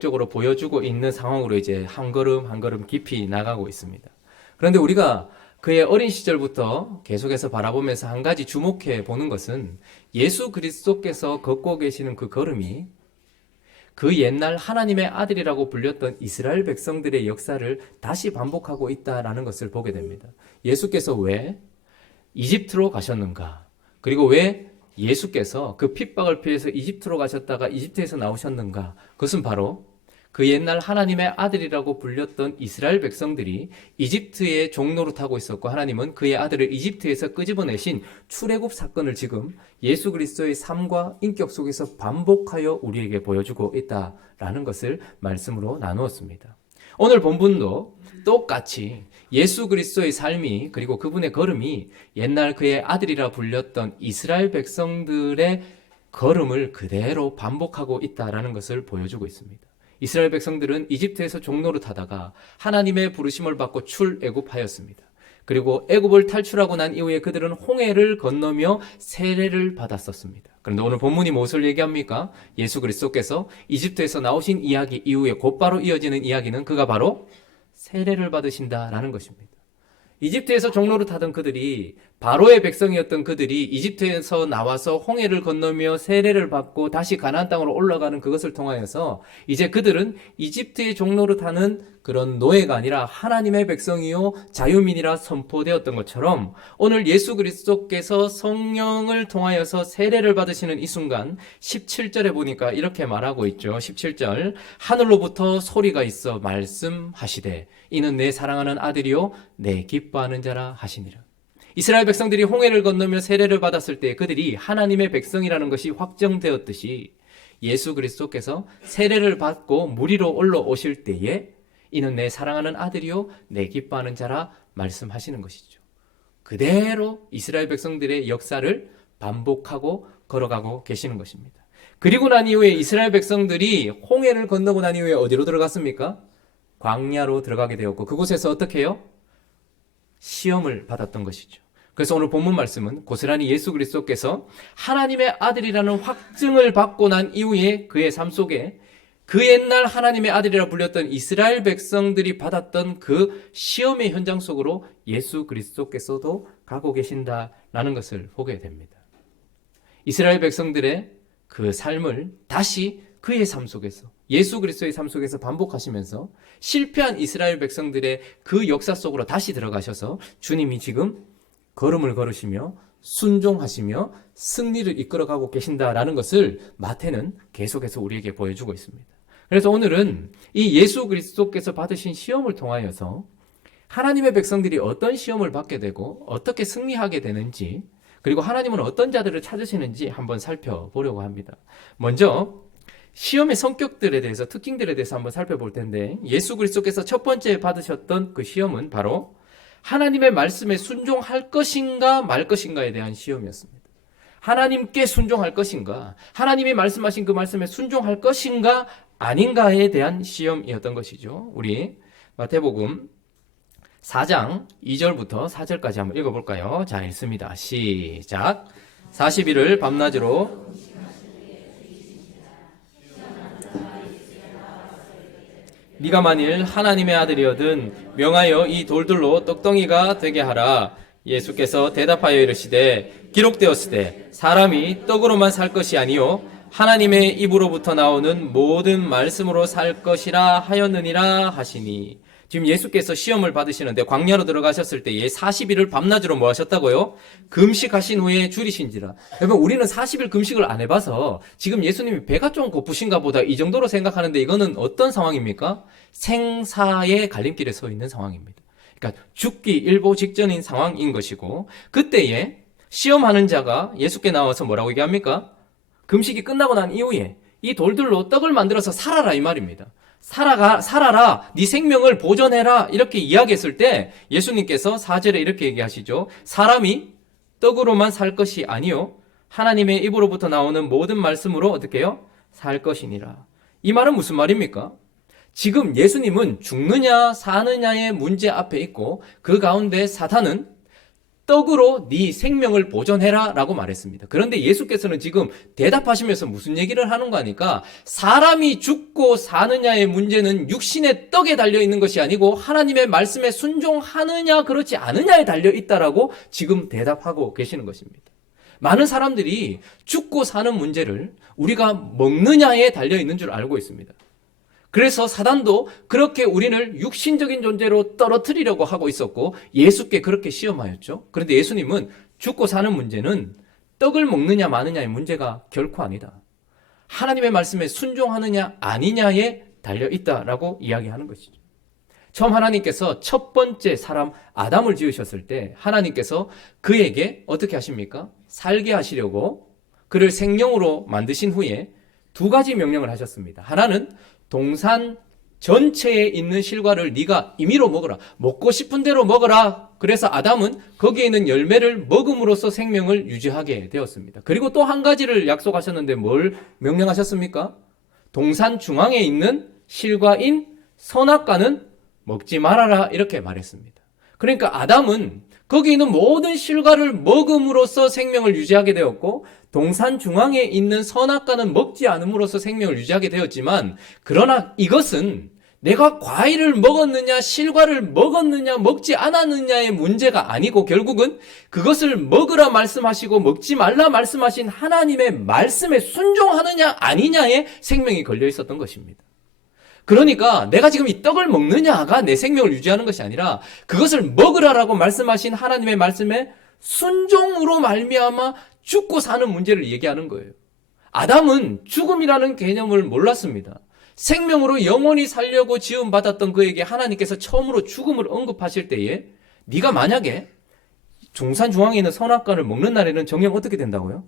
적으로 보여주고 있는 상황으로 이제 한 걸음 한 걸음 깊이 나가고 있습니다. 그런데 우리가 그의 어린 시절부터 계속해서 바라보면서 한 가지 주목해 보는 것은 예수 그리스도께서 걷고 계시는 그 걸음이 그 옛날 하나님의 아들이라고 불렸던 이스라엘 백성들의 역사를 다시 반복하고 있다라는 것을 보게 됩니다. 예수께서 왜 이집트로 가셨는가? 그리고 왜 예수께서 그 핍박을 피해서 이집트로 가셨다가 이집트에서 나오셨는가? 그것은 바로 그 옛날 하나님의 아들이라고 불렸던 이스라엘 백성들이 이집트의 종로로 타고 있었고, 하나님은 그의 아들을 이집트에서 끄집어내신 출애굽 사건을 지금 예수 그리스도의 삶과 인격 속에서 반복하여 우리에게 보여주고 있다라는 것을 말씀으로 나누었습니다. 오늘 본문도 똑같이 예수 그리스도의 삶이, 그리고 그분의 걸음이 옛날 그의 아들이라 불렸던 이스라엘 백성들의 걸음을 그대로 반복하고 있다라는 것을 보여주고 있습니다. 이스라엘 백성들은 이집트에서 종로로 타다가 하나님의 부르심을 받고 출애굽하였습니다. 그리고 애굽을 탈출하고 난 이후에 그들은 홍해를 건너며 세례를 받았었습니다. 그런데 오늘 본문이 무엇을 얘기합니까? 예수 그리스도께서 이집트에서 나오신 이야기 이후에 곧바로 이어지는 이야기는 그가 바로 세례를 받으신다라는 것입니다. 이집트에서 종로를 타던 그들이, 바로의 백성이었던 그들이 이집트에서 나와서 홍해를 건너며 세례를 받고 다시 가나안 땅으로 올라가는 그것을 통하여서 이제 그들은 이집트의 종로를 타는 그런 노예가 아니라 하나님의 백성이요 자유민이라 선포되었던 것처럼, 오늘 예수 그리스도께서 성령을 통하여서 세례를 받으시는 이 순간 17절에 보니까 이렇게 말하고 있죠. 17절, 하늘로부터 소리가 있어 말씀하시되 이는 내 사랑하는 아들이요 내 기뻐하는 자라 하시니라. 이스라엘 백성들이 홍해를 건너며 세례를 받았을 때 그들이 하나님의 백성이라는 것이 확정되었듯이, 예수 그리스도께서 세례를 받고 물 위로 올라오실 때에 이는 내 사랑하는 아들이요 내 기뻐하는 자라 말씀하시는 것이죠. 그대로 이스라엘 백성들의 역사를 반복하고 걸어가고 계시는 것입니다. 그리고 난 이후에 이스라엘 백성들이 홍해를 건너고 난 이후에 어디로 들어갔습니까? 광야로 들어가게 되었고, 그곳에서 어떻게 해요? 시험을 받았던 것이죠. 그래서 오늘 본문 말씀은 고스란히 예수 그리스도께서 하나님의 아들이라는 확증을 받고 난 이후에 그의 삶 속에 그 옛날 하나님의 아들이라 불렸던 이스라엘 백성들이 받았던 그 시험의 현장 속으로 예수 그리스도께서도 가고 계신다라는 것을 보게 됩니다. 이스라엘 백성들의 그 삶을 다시 그의 삶 속에서, 예수 그리스도의 삶 속에서 반복하시면서 실패한 이스라엘 백성들의 그 역사 속으로 다시 들어가셔서 주님이 지금 걸음을 걸으시며 순종하시며 승리를 이끌어가고 계신다라는 것을 마태는 계속해서 우리에게 보여주고 있습니다. 그래서 오늘은 이 예수 그리스도께서 받으신 시험을 통하여서 하나님의 백성들이 어떤 시험을 받게 되고 어떻게 승리하게 되는지, 그리고 하나님은 어떤 자들을 찾으시는지 한번 살펴보려고 합니다. 먼저 시험의 성격들에 대해서, 특징들에 대해서 한번 살펴볼 텐데, 예수 그리스도께서 첫 번째 받으셨던 그 시험은 바로 하나님의 말씀에 순종할 것인가 말 것인가에 대한 시험이었습니다. 하나님께 순종할 것인가, 하나님이 말씀하신 그 말씀에 순종할 것인가 아닌가에 대한 시험이었던 것이죠. 우리 마태복음 4장 2절부터 4절까지 한번 읽어볼까요? 자, 읽습니다. 시작. 40일을 밤낮으로 네가 만일 하나님의 아들이거든 명하여 이 돌들로 떡덩이가 되게 하라. 예수께서 대답하여 이르시되 기록되었으되 사람이 떡으로만 살 것이 아니요 하나님의 입으로부터 나오는 모든 말씀으로 살 것이라 하였느니라 하시니. 지금 예수께서 시험을 받으시는데 광야로 들어가셨을 때에 40일을 밤낮으로 뭐 하셨다고요? 금식하신 후에 줄이신지라. 여러분, 우리는 40일 금식을 안 해봐서 지금 예수님이 배가 좀 고프신가 보다 이 정도로 생각하는데, 이거는 어떤 상황입니까? 생사의 갈림길에 서 있는 상황입니다. 그러니까 죽기 일보 직전인 상황인 것이고, 그때에 시험하는 자가 예수께 나와서 뭐라고 얘기합니까? 금식이 끝나고 난 이후에 이 돌들로 떡을 만들어서 살아라 이 말입니다. 살아라, 네 생명을 보존해라, 이렇게 이야기했을 때 예수님께서 4절에 이렇게 얘기하시죠. 사람이 떡으로만 살 것이 아니요 하나님의 입으로부터 나오는 모든 말씀으로 어떻게 해요? 살 것이니라. 이 말은 무슨 말입니까? 지금 예수님은 죽느냐 사느냐의 문제 앞에 있고, 그 가운데 사탄은 떡으로 네 생명을 보존해라 라고 말했습니다. 그런데 예수께서는 지금 대답하시면서 무슨 얘기를 하는 거 아니까 사람이 죽고 사느냐의 문제는 육신의 떡에 달려있는 것이 아니고 하나님의 말씀에 순종하느냐 그렇지 않느냐에 달려있다라고 지금 대답하고 계시는 것입니다. 많은 사람들이 죽고 사는 문제를 우리가 먹느냐에 달려있는 줄 알고 있습니다. 그래서 사단도 그렇게 우리를 육신적인 존재로 떨어뜨리려고 하고 있었고 예수께 그렇게 시험하였죠. 그런데 예수님은 죽고 사는 문제는 떡을 먹느냐 마느냐의 문제가 결코 아니다. 하나님의 말씀에 순종하느냐 아니냐에 달려있다라고 이야기하는 것이죠. 처음 하나님께서 첫 번째 사람 아담을 지으셨을 때 하나님께서 그에게 어떻게 하십니까? 살게 하시려고 그를 생명으로 만드신 후에 두 가지 명령을 하셨습니다. 하나는 동산 전체에 있는 실과를 네가 임의로 먹어라. 먹고 싶은 대로 먹어라. 그래서 아담은 거기에 있는 열매를 먹음으로써 생명을 유지하게 되었습니다. 그리고 또 한 가지를 약속하셨는데 뭘 명령하셨습니까? 동산 중앙에 있는 실과인 선악과는 먹지 말아라 이렇게 말했습니다. 그러니까 아담은 거기 있는 모든 실과를 먹음으로써 생명을 유지하게 되었고 동산 중앙에 있는 선악과는 먹지 않음으로써 생명을 유지하게 되었지만 그러나 이것은 내가 과일을 먹었느냐 실과를 먹었느냐 먹지 않았느냐의 문제가 아니고 결국은 그것을 먹으라 말씀하시고 먹지 말라 말씀하신 하나님의 말씀에 순종하느냐 아니냐에 생명이 걸려 있었던 것입니다. 그러니까 내가 지금 이 떡을 먹느냐가 내 생명을 유지하는 것이 아니라 그것을 먹으라라고 말씀하신 하나님의 말씀에 순종으로 말미암아 죽고 사는 문제를 얘기하는 거예요. 아담은 죽음이라는 개념을 몰랐습니다. 생명으로 영원히 살려고 지음받았던 그에게 하나님께서 처음으로 죽음을 언급하실 때에 네가 만약에 동산 중앙에 있는 선악과를 먹는 날에는 정녕 어떻게 된다고요?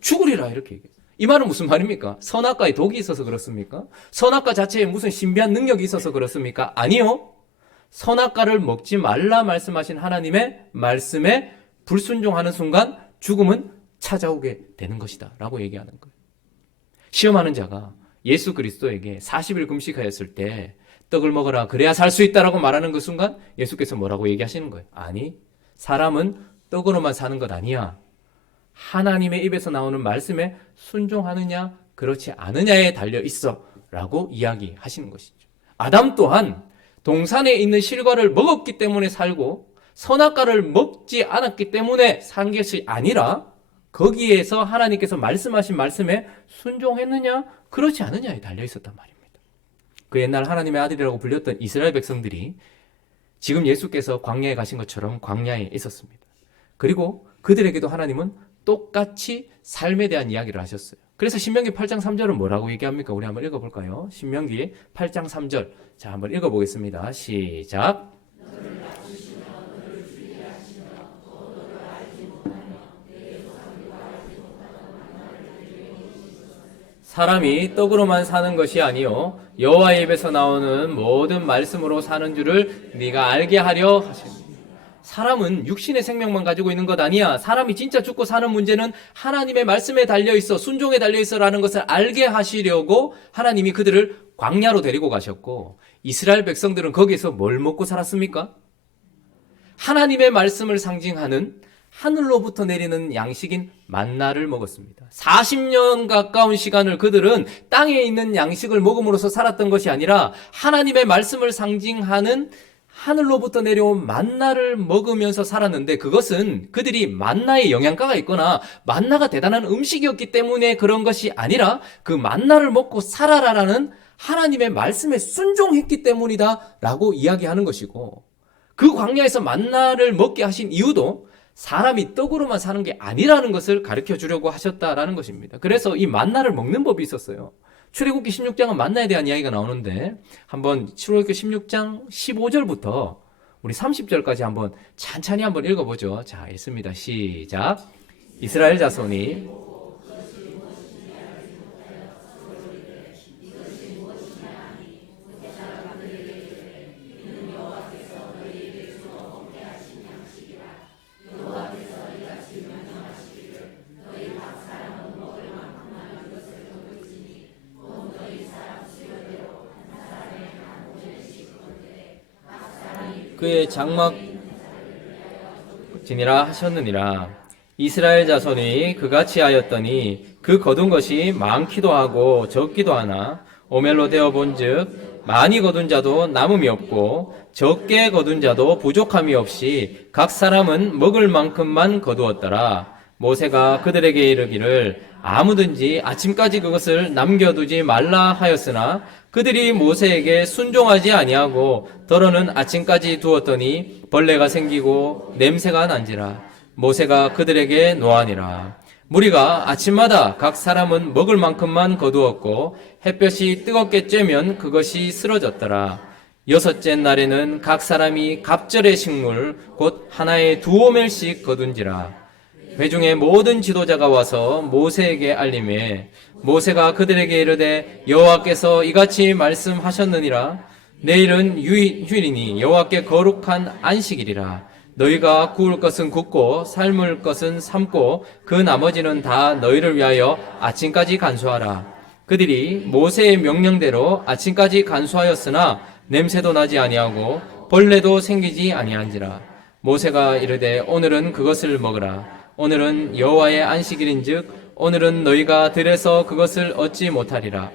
죽으리라 이렇게 얘기해요. 이 말은 무슨 말입니까? 선악과에 독이 있어서 그렇습니까? 선악과 자체에 무슨 신비한 능력이 있어서 그렇습니까? 아니요. 선악과를 먹지 말라 말씀하신 하나님의 말씀에 불순종하는 순간 죽음은 찾아오게 되는 것이다 라고 얘기하는 거예요. 시험하는 자가 예수 그리스도에게 40일 금식하였을 때 떡을 먹어라 그래야 살 수 있다라고 말하는 그 순간 예수께서 뭐라고 얘기하시는 거예요? 아니, 사람은 떡으로만 사는 것 아니야. 하나님의 입에서 나오는 말씀에 순종하느냐 그렇지 않느냐에 달려 있어 라고 이야기하시는 것이죠. 아담 또한 동산에 있는 실과를 먹었기 때문에 살고 선악과를 먹지 않았기 때문에 산 것이 아니라 거기에서 하나님께서 말씀하신 말씀에 순종했느냐 그렇지 않느냐에 달려 있었단 말입니다. 그 옛날 하나님의 아들이라고 불렸던 이스라엘 백성들이 지금 예수께서 광야에 가신 것처럼 광야에 있었습니다. 그리고 그들에게도 하나님은 똑같이 삶에 대한 이야기를 하셨어요. 그래서 신명기 8장 3절은 뭐라고 얘기합니까? 우리 한번 읽어볼까요? 신명기 8장 3절. 자, 한번 읽어보겠습니다. 시작. 사람이 떡으로만 사는 것이 아니요 여호와의 입에서 나오는 모든 말씀으로 사는 줄을 네가 알게 하려 하십니다. 사람은 육신의 생명만 가지고 있는 것 아니야. 사람이 진짜 죽고 사는 문제는 하나님의 말씀에 달려있어, 순종에 달려있어 라는 것을 알게 하시려고 하나님이 그들을 광야로 데리고 가셨고 이스라엘 백성들은 거기에서 뭘 먹고 살았습니까? 하나님의 말씀을 상징하는 하늘로부터 내리는 양식인 만나를 먹었습니다. 40년 가까운 시간을 그들은 땅에 있는 양식을 먹음으로써 살았던 것이 아니라 하나님의 말씀을 상징하는 하늘로부터 내려온 만나를 먹으면서 살았는데 그것은 그들이 만나에 영양가가 있거나 만나가 대단한 음식이었기 때문에 그런 것이 아니라 그 만나를 먹고 살아라라는 하나님의 말씀에 순종했기 때문이다 라고 이야기하는 것이고 그 광야에서 만나를 먹게 하신 이유도 사람이 떡으로만 사는 게 아니라는 것을 가르쳐 주려고 하셨다라는 것입니다. 그래서 이 만나를 먹는 법이 있었어요. 출애굽기 16장은 만나에 대한 이야기가 나오는데 한번 출애굽기 16장 15절부터 우리 30절까지 한번 찬찬히 한번 읽어보죠. 자, 읽습니다. 시작. 이스라엘 자손이 그의 장막 지니라 하셨느니라. 이스라엘 자손이 그같이 하였더니 그 거둔 것이 많기도 하고 적기도 하나 오멜로 되어 본즉 많이 거둔 자도 남음이 없고 적게 거둔 자도 부족함이 없이 각 사람은 먹을 만큼만 거두었더라. 모세가 그들에게 이르기를 아무든지 아침까지 그것을 남겨두지 말라 하였으나 그들이 모세에게 순종하지 아니하고 더러는 아침까지 두었더니 벌레가 생기고 냄새가 난지라. 모세가 그들에게 노하니라. 무리가 아침마다 각 사람은 먹을 만큼만 거두었고 햇볕이 뜨겁게 쬐면 그것이 쓰러졌더라. 여섯째 날에는 각 사람이 갑절의 식물 곧 하나에 2오멜씩 거둔지라. 회중의 모든 지도자가 와서 모세에게 알림해 모세가 그들에게 이르되 여호와께서 이같이 말씀하셨느니라. 내일은 휴일이니 여호와께 거룩한 안식일이라. 너희가 구울 것은 굽고 삶을 것은 삶고 그 나머지는 다 너희를 위하여 아침까지 간수하라. 그들이 모세의 명령대로 아침까지 간수하였으나 냄새도 나지 아니하고 벌레도 생기지 아니한지라. 모세가 이르되 오늘은 그것을 먹으라. 오늘은 여호와의 안식일인즉 오늘은 너희가 들에서 그것을 얻지 못하리라.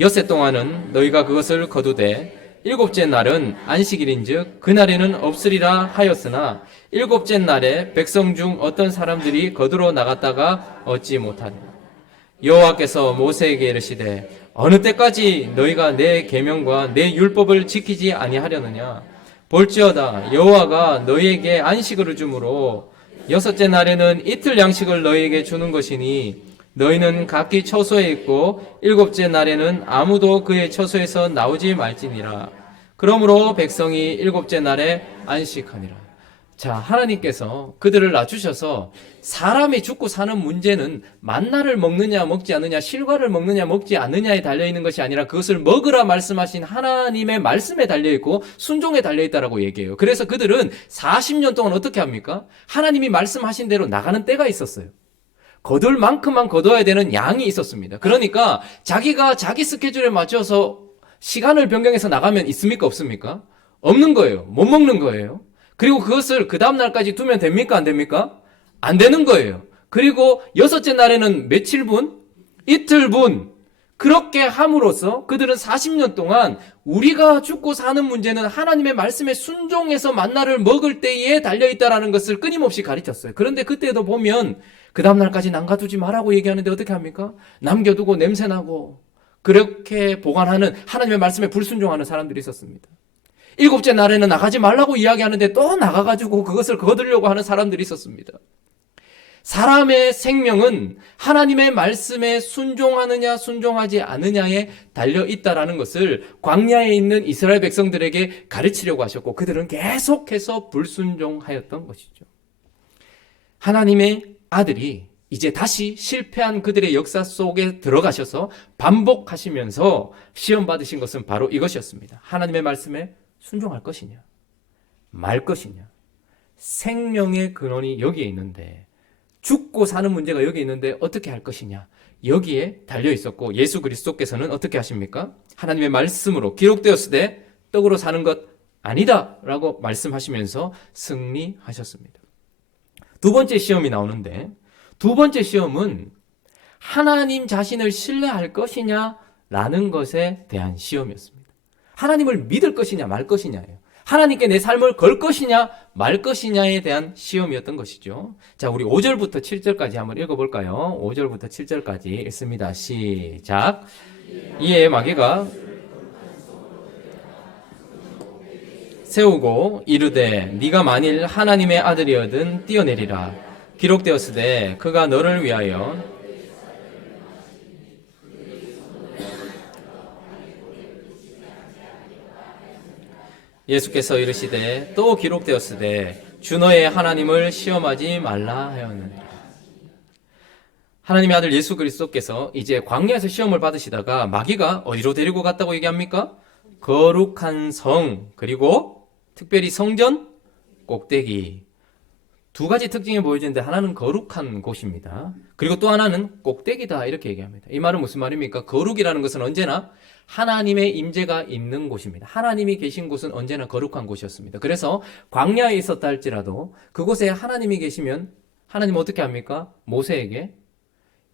엿새 동안은 너희가 그것을 거두되 일곱째 날은 안식일인즉 그날에는 없으리라 하였으나 일곱째 날에 백성 중 어떤 사람들이 거두러 나갔다가 얻지 못하니라. 여호와께서 모세에게 이르시되 어느 때까지 너희가 내 계명과 내 율법을 지키지 아니하려느냐. 볼지어다 여호와가 너희에게 안식을 주므로 여섯째 날에는 이틀 양식을 너희에게 주는 것이니 너희는 각기 처소에 있고 일곱째 날에는 아무도 그의 처소에서 나오지 말지니라. 그러므로 백성이 일곱째 날에 안식하니라. 자, 하나님께서 그들을 낮추셔서 사람이 죽고 사는 문제는 만나를 먹느냐 먹지 않느냐, 실과를 먹느냐 먹지 않느냐에 달려있는 것이 아니라 그것을 먹으라 말씀하신 하나님의 말씀에 달려있고 순종에 달려있다라고 얘기해요. 그래서 그들은 40년 동안 어떻게 합니까? 하나님이 말씀하신 대로 나가는 때가 있었어요. 거둘 만큼만 거둬야 되는 양이 있었습니다. 그러니까 자기가 자기 스케줄에 맞춰서 시간을 변경해서 나가면 있습니까? 없습니까? 없는 거예요. 못 먹는 거예요. 그리고 그것을 그 다음 날까지 두면 됩니까? 안 됩니까? 안 되는 거예요. 그리고 여섯째 날에는 며칠분? 이틀분. 그렇게 함으로써 그들은 40년 동안 우리가 죽고 사는 문제는 하나님의 말씀에 순종해서 만나를 먹을 때에 달려있다라는 것을 끊임없이 가르쳤어요. 그런데 그때도 보면 그 다음 날까지 남겨두지 말라고 얘기하는데 어떻게 합니까? 남겨두고 냄새나고 그렇게 보관하는 하나님의 말씀에 불순종하는 사람들이 있었습니다. 일곱째 날에는 나가지 말라고 이야기하는데 또 나가가지고 그것을 거두려고 하는 사람들이 있었습니다. 사람의 생명은 하나님의 말씀에 순종하느냐 순종하지 않느냐에 달려있다라는 것을 광야에 있는 이스라엘 백성들에게 가르치려고 하셨고 그들은 계속해서 불순종하였던 것이죠. 하나님의 아들이 이제 다시 실패한 그들의 역사 속에 들어가셔서 반복하시면서 시험 받으신 것은 바로 이것이었습니다. 하나님의 말씀에 순종할 것이냐 말 것이냐. 생명의 근원이 여기에 있는데 죽고 사는 문제가 여기 있는데 어떻게 할 것이냐 여기에 달려 있었고 예수 그리스도께서는 어떻게 하십니까? 하나님의 말씀으로 기록되었으되 떡으로 사는 것 아니다 라고 말씀하시면서 승리하셨습니다. 두 번째 시험이 나오는데 두 번째 시험은 하나님 자신을 신뢰할 것이냐 라는 것에 대한 시험이었습니다. 하나님을 믿을 것이냐 말 것이냐예요. 하나님께 내 삶을 걸 것이냐 말 것이냐에 대한 시험이었던 것이죠. 자, 우리 5절부터 7절까지 한번 읽어볼까요? 5절부터 7절까지 읽습니다. 시작. 이에 마귀가 세우고 이르되 네가 만일 하나님의 아들이거든 뛰어내리라. 기록되었으되 그가 너를 위하여 예수께서 이르시되 또 기록되었으되 주 너의 하나님을 시험하지 말라 하였느니라. 하나님의 아들 예수 그리스도께서 이제 광야에서 시험을 받으시다가 마귀가 어디로 데리고 갔다고 얘기합니까? 거룩한 성 그리고 특별히 성전 꼭대기 두 가지 특징이 보여지는데 하나는 거룩한 곳입니다. 그리고 또 하나는 꼭대기다 이렇게 얘기합니다. 이 말은 무슨 말입니까? 거룩이라는 것은 언제나 하나님의 임재가 있는 곳입니다. 하나님이 계신 곳은 언제나 거룩한 곳이었습니다. 그래서 광야에 있었다 할지라도 그곳에 하나님이 계시면 하나님은 어떻게 합니까? 모세에게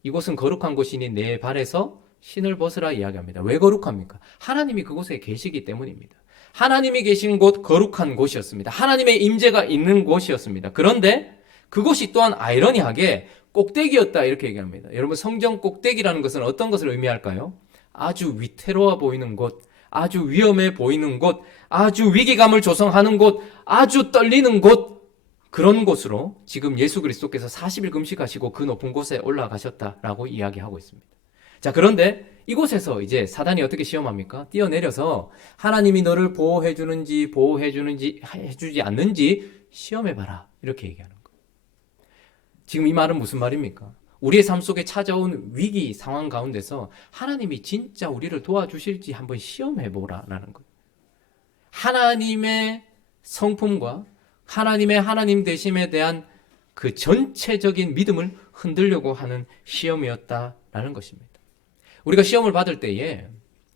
이곳은 거룩한 곳이니 내 발에서 신을 벗으라 이야기합니다. 왜 거룩합니까? 하나님이 그곳에 계시기 때문입니다. 하나님이 계신 곳 거룩한 곳이었습니다. 하나님의 임재가 있는 곳이었습니다. 그런데 그곳이 또한 아이러니하게 꼭대기였다 이렇게 얘기합니다. 여러분 성경 꼭대기라는 것은 어떤 것을 의미할까요? 아주 위태로워 보이는 곳, 아주 위험해 보이는 곳, 아주 위기감을 조성하는 곳, 아주 떨리는 곳, 그런 곳으로 지금 예수 그리스도께서 40일 금식하시고 그 높은 곳에 올라가셨다라고 이야기하고 있습니다. 자, 그런데 이곳에서 이제 사단이 어떻게 시험합니까? 뛰어내려서 하나님이 너를 보호해주는지 해주지 않는지 시험해봐라 이렇게 얘기하는 거예요. 지금 이 말은 무슨 말입니까? 우리의 삶 속에 찾아온 위기 상황 가운데서 하나님이 진짜 우리를 도와주실지 한번 시험해보라라는 거예요. 하나님의 성품과 하나님의 하나님 되심에 대한 그 전체적인 믿음을 흔들려고 하는 시험이었다라는 것입니다. 우리가 시험을 받을 때에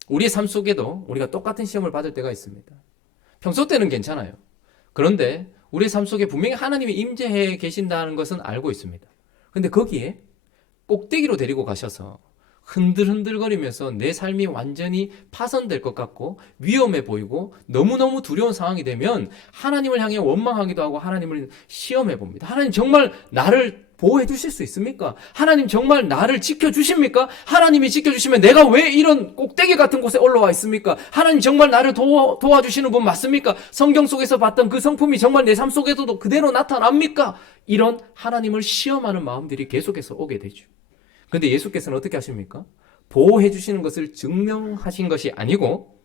우리의 삶 속에도 우리가 똑같은 시험을 받을 때가 있습니다. 평소 때는 괜찮아요. 그런데 우리의 삶 속에 분명히 하나님이 임재해 계신다는 것은 알고 있습니다. 그런데 거기에 꼭대기로 데리고 가셔서 흔들흔들거리면서 내 삶이 완전히 파손될 것 같고 위험해 보이고 너무너무 두려운 상황이 되면 하나님을 향해 원망하기도 하고 하나님을 시험해 봅니다. 하나님 정말 나를 보호해 주실 수 있습니까? 하나님 정말 나를 지켜주십니까? 하나님이 지켜주시면 내가 왜 이런 꼭대기 같은 곳에 올라와 있습니까? 하나님 정말 나를 도와주시는 분 맞습니까? 성경 속에서 봤던 그 성품이 정말 내 삶 속에서도 그대로 나타납니까? 이런 하나님을 시험하는 마음들이 계속해서 오게 되죠. 그런데 예수께서는 어떻게 하십니까? 보호해 주시는 것을 증명하신 것이 아니고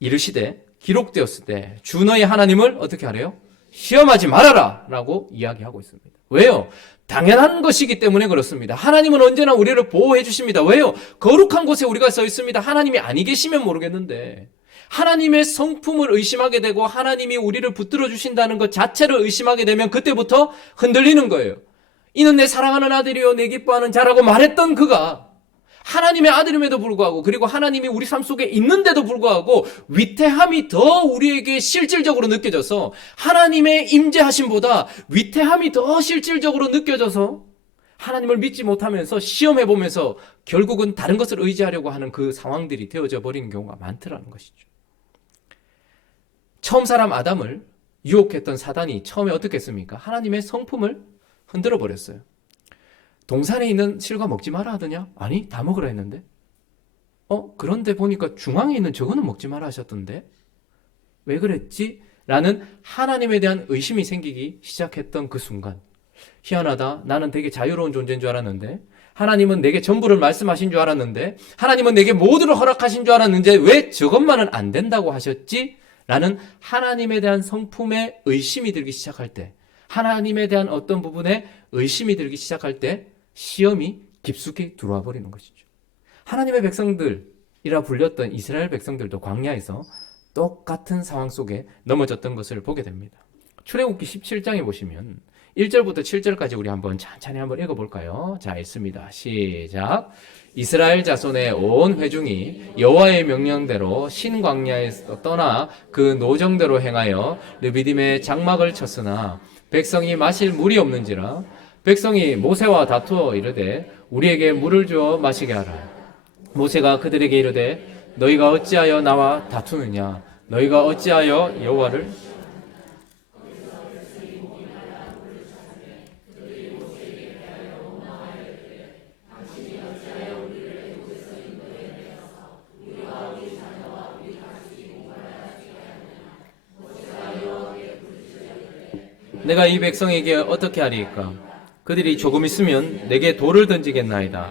이르시되 기록되었을 때 주 너의 하나님을 어떻게 하래요? 시험하지 말아라 라고 이야기하고 있습니다. 왜요? 당연한 것이기 때문에 그렇습니다. 하나님은 언제나 우리를 보호해 주십니다. 왜요? 거룩한 곳에 우리가 서 있습니다. 하나님이 아니 계시면 모르겠는데 하나님의 성품을 의심하게 되고 하나님이 우리를 붙들어 주신다는 것 자체를 의심하게 되면 그때부터 흔들리는 거예요. 이는 내 사랑하는 아들이요 내 기뻐하는 자라고 말했던 그가 하나님의 아들임에도 불구하고 그리고 하나님이 우리 삶 속에 있는데도 불구하고 위태함이 더 우리에게 실질적으로 느껴져서 하나님의 임재하심보다 위태함이 더 실질적으로 느껴져서 하나님을 믿지 못하면서 시험해보면서 결국은 다른 것을 의지하려고 하는 그 상황들이 되어져 버리는 경우가 많더라는 것이죠. 처음 사람 아담을 유혹했던 사단이 처음에 어떻게 했습니까? 하나님의 성품을 흔들어 버렸어요. 동산에 있는 실과 먹지 마라 하더냐? 아니, 다 먹으라 했는데. 그런데 보니까 중앙에 있는 저거는 먹지 마라 하셨던데. 왜 그랬지? 라는 하나님에 대한 의심이 생기기 시작했던 그 순간. 희한하다. 나는 되게 자유로운 존재인 줄 알았는데. 하나님은 내게 전부를 말씀하신 줄 알았는데. 하나님은 내게 모두를 허락하신 줄 알았는데 왜 저것만은 안 된다고 하셨지? 라는 하나님에 대한 성품에 의심이 들기 시작할 때, 하나님에 대한 어떤 부분에 의심이 들기 시작할 때 시험이 깊숙이 들어와 버리는 것이죠. 하나님의 백성들이라 불렸던 이스라엘 백성들도 광야에서 똑같은 상황 속에 넘어졌던 것을 보게 됩니다. 출애굽기 17장에 보시면 1절부터 7절까지 우리 한번 천천히 한번 읽어볼까요? 자, 읽습니다. 시작. 이스라엘 자손의 온 회중이 여호와의 명령대로 신광야에서 떠나 그 노정대로 행하여 르비딤의 장막을 쳤으나 백성이 마실 물이 없는지라 백성이 모세와 다투어 이르되 우리에게 물을 주어 마시게 하라. 모세가 그들에게 이르되 너희가 어찌하여 나와 다투느냐? 너희가 어찌하여 여호와를 내가 이 백성에게 어떻게 하리이까? 그들이 조금 있으면 내게 돌을 던지겠나이다.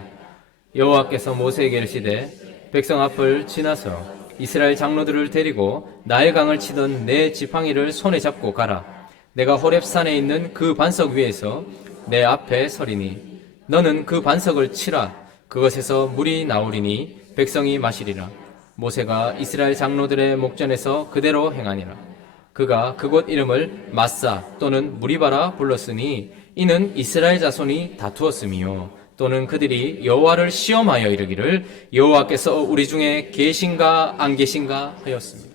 여호와께서 모세에게 이르시되 백성 앞을 지나서 이스라엘 장로들을 데리고 나일 강을 치던 내 지팡이를 손에 잡고 가라. 내가 호렙산에 있는 그 반석 위에서 내 앞에 서리니 너는 그 반석을 치라. 그것에서 물이 나오리니 백성이 마시리라. 모세가 이스라엘 장로들의 목전에서 그대로 행하니라. 그가 그곳 이름을 마사 또는 무리바라 불렀으니 이는 이스라엘 자손이 다투었음이요 또는 그들이 여호와를 시험하여 이르기를 여호와께서 우리 중에 계신가 안 계신가 하였습니다.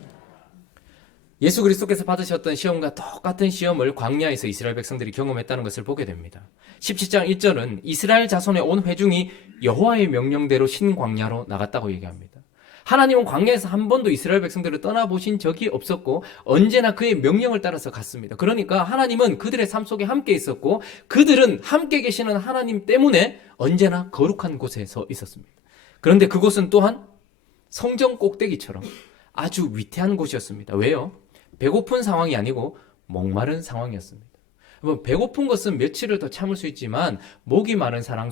예수 그리스도께서 받으셨던 시험과 똑같은 시험을 광야에서 이스라엘 백성들이 경험했다는 것을 보게 됩니다. 17장 1절은 이스라엘 자손의 온 회중이 여호와의 명령대로 신광야로 나갔다고 얘기합니다. 하나님은 광야에서 한 번도 이스라엘 백성들을 떠나보신 적이 없었고 언제나 그의 명령을 따라서 갔습니다. 그러니까 하나님은 그들의 삶 속에 함께 있었고 그들은 함께 계시는 하나님 때문에 언제나 거룩한 곳에 서 있었습니다. 그런데 그곳은 또한 성전 꼭대기처럼 아주 위태한 곳이었습니다. 왜요? 배고픈 상황이 아니고 목마른 상황이었습니다. 배고픈 것은 며칠을 더 참을 수 있지만 목이 마른 상황,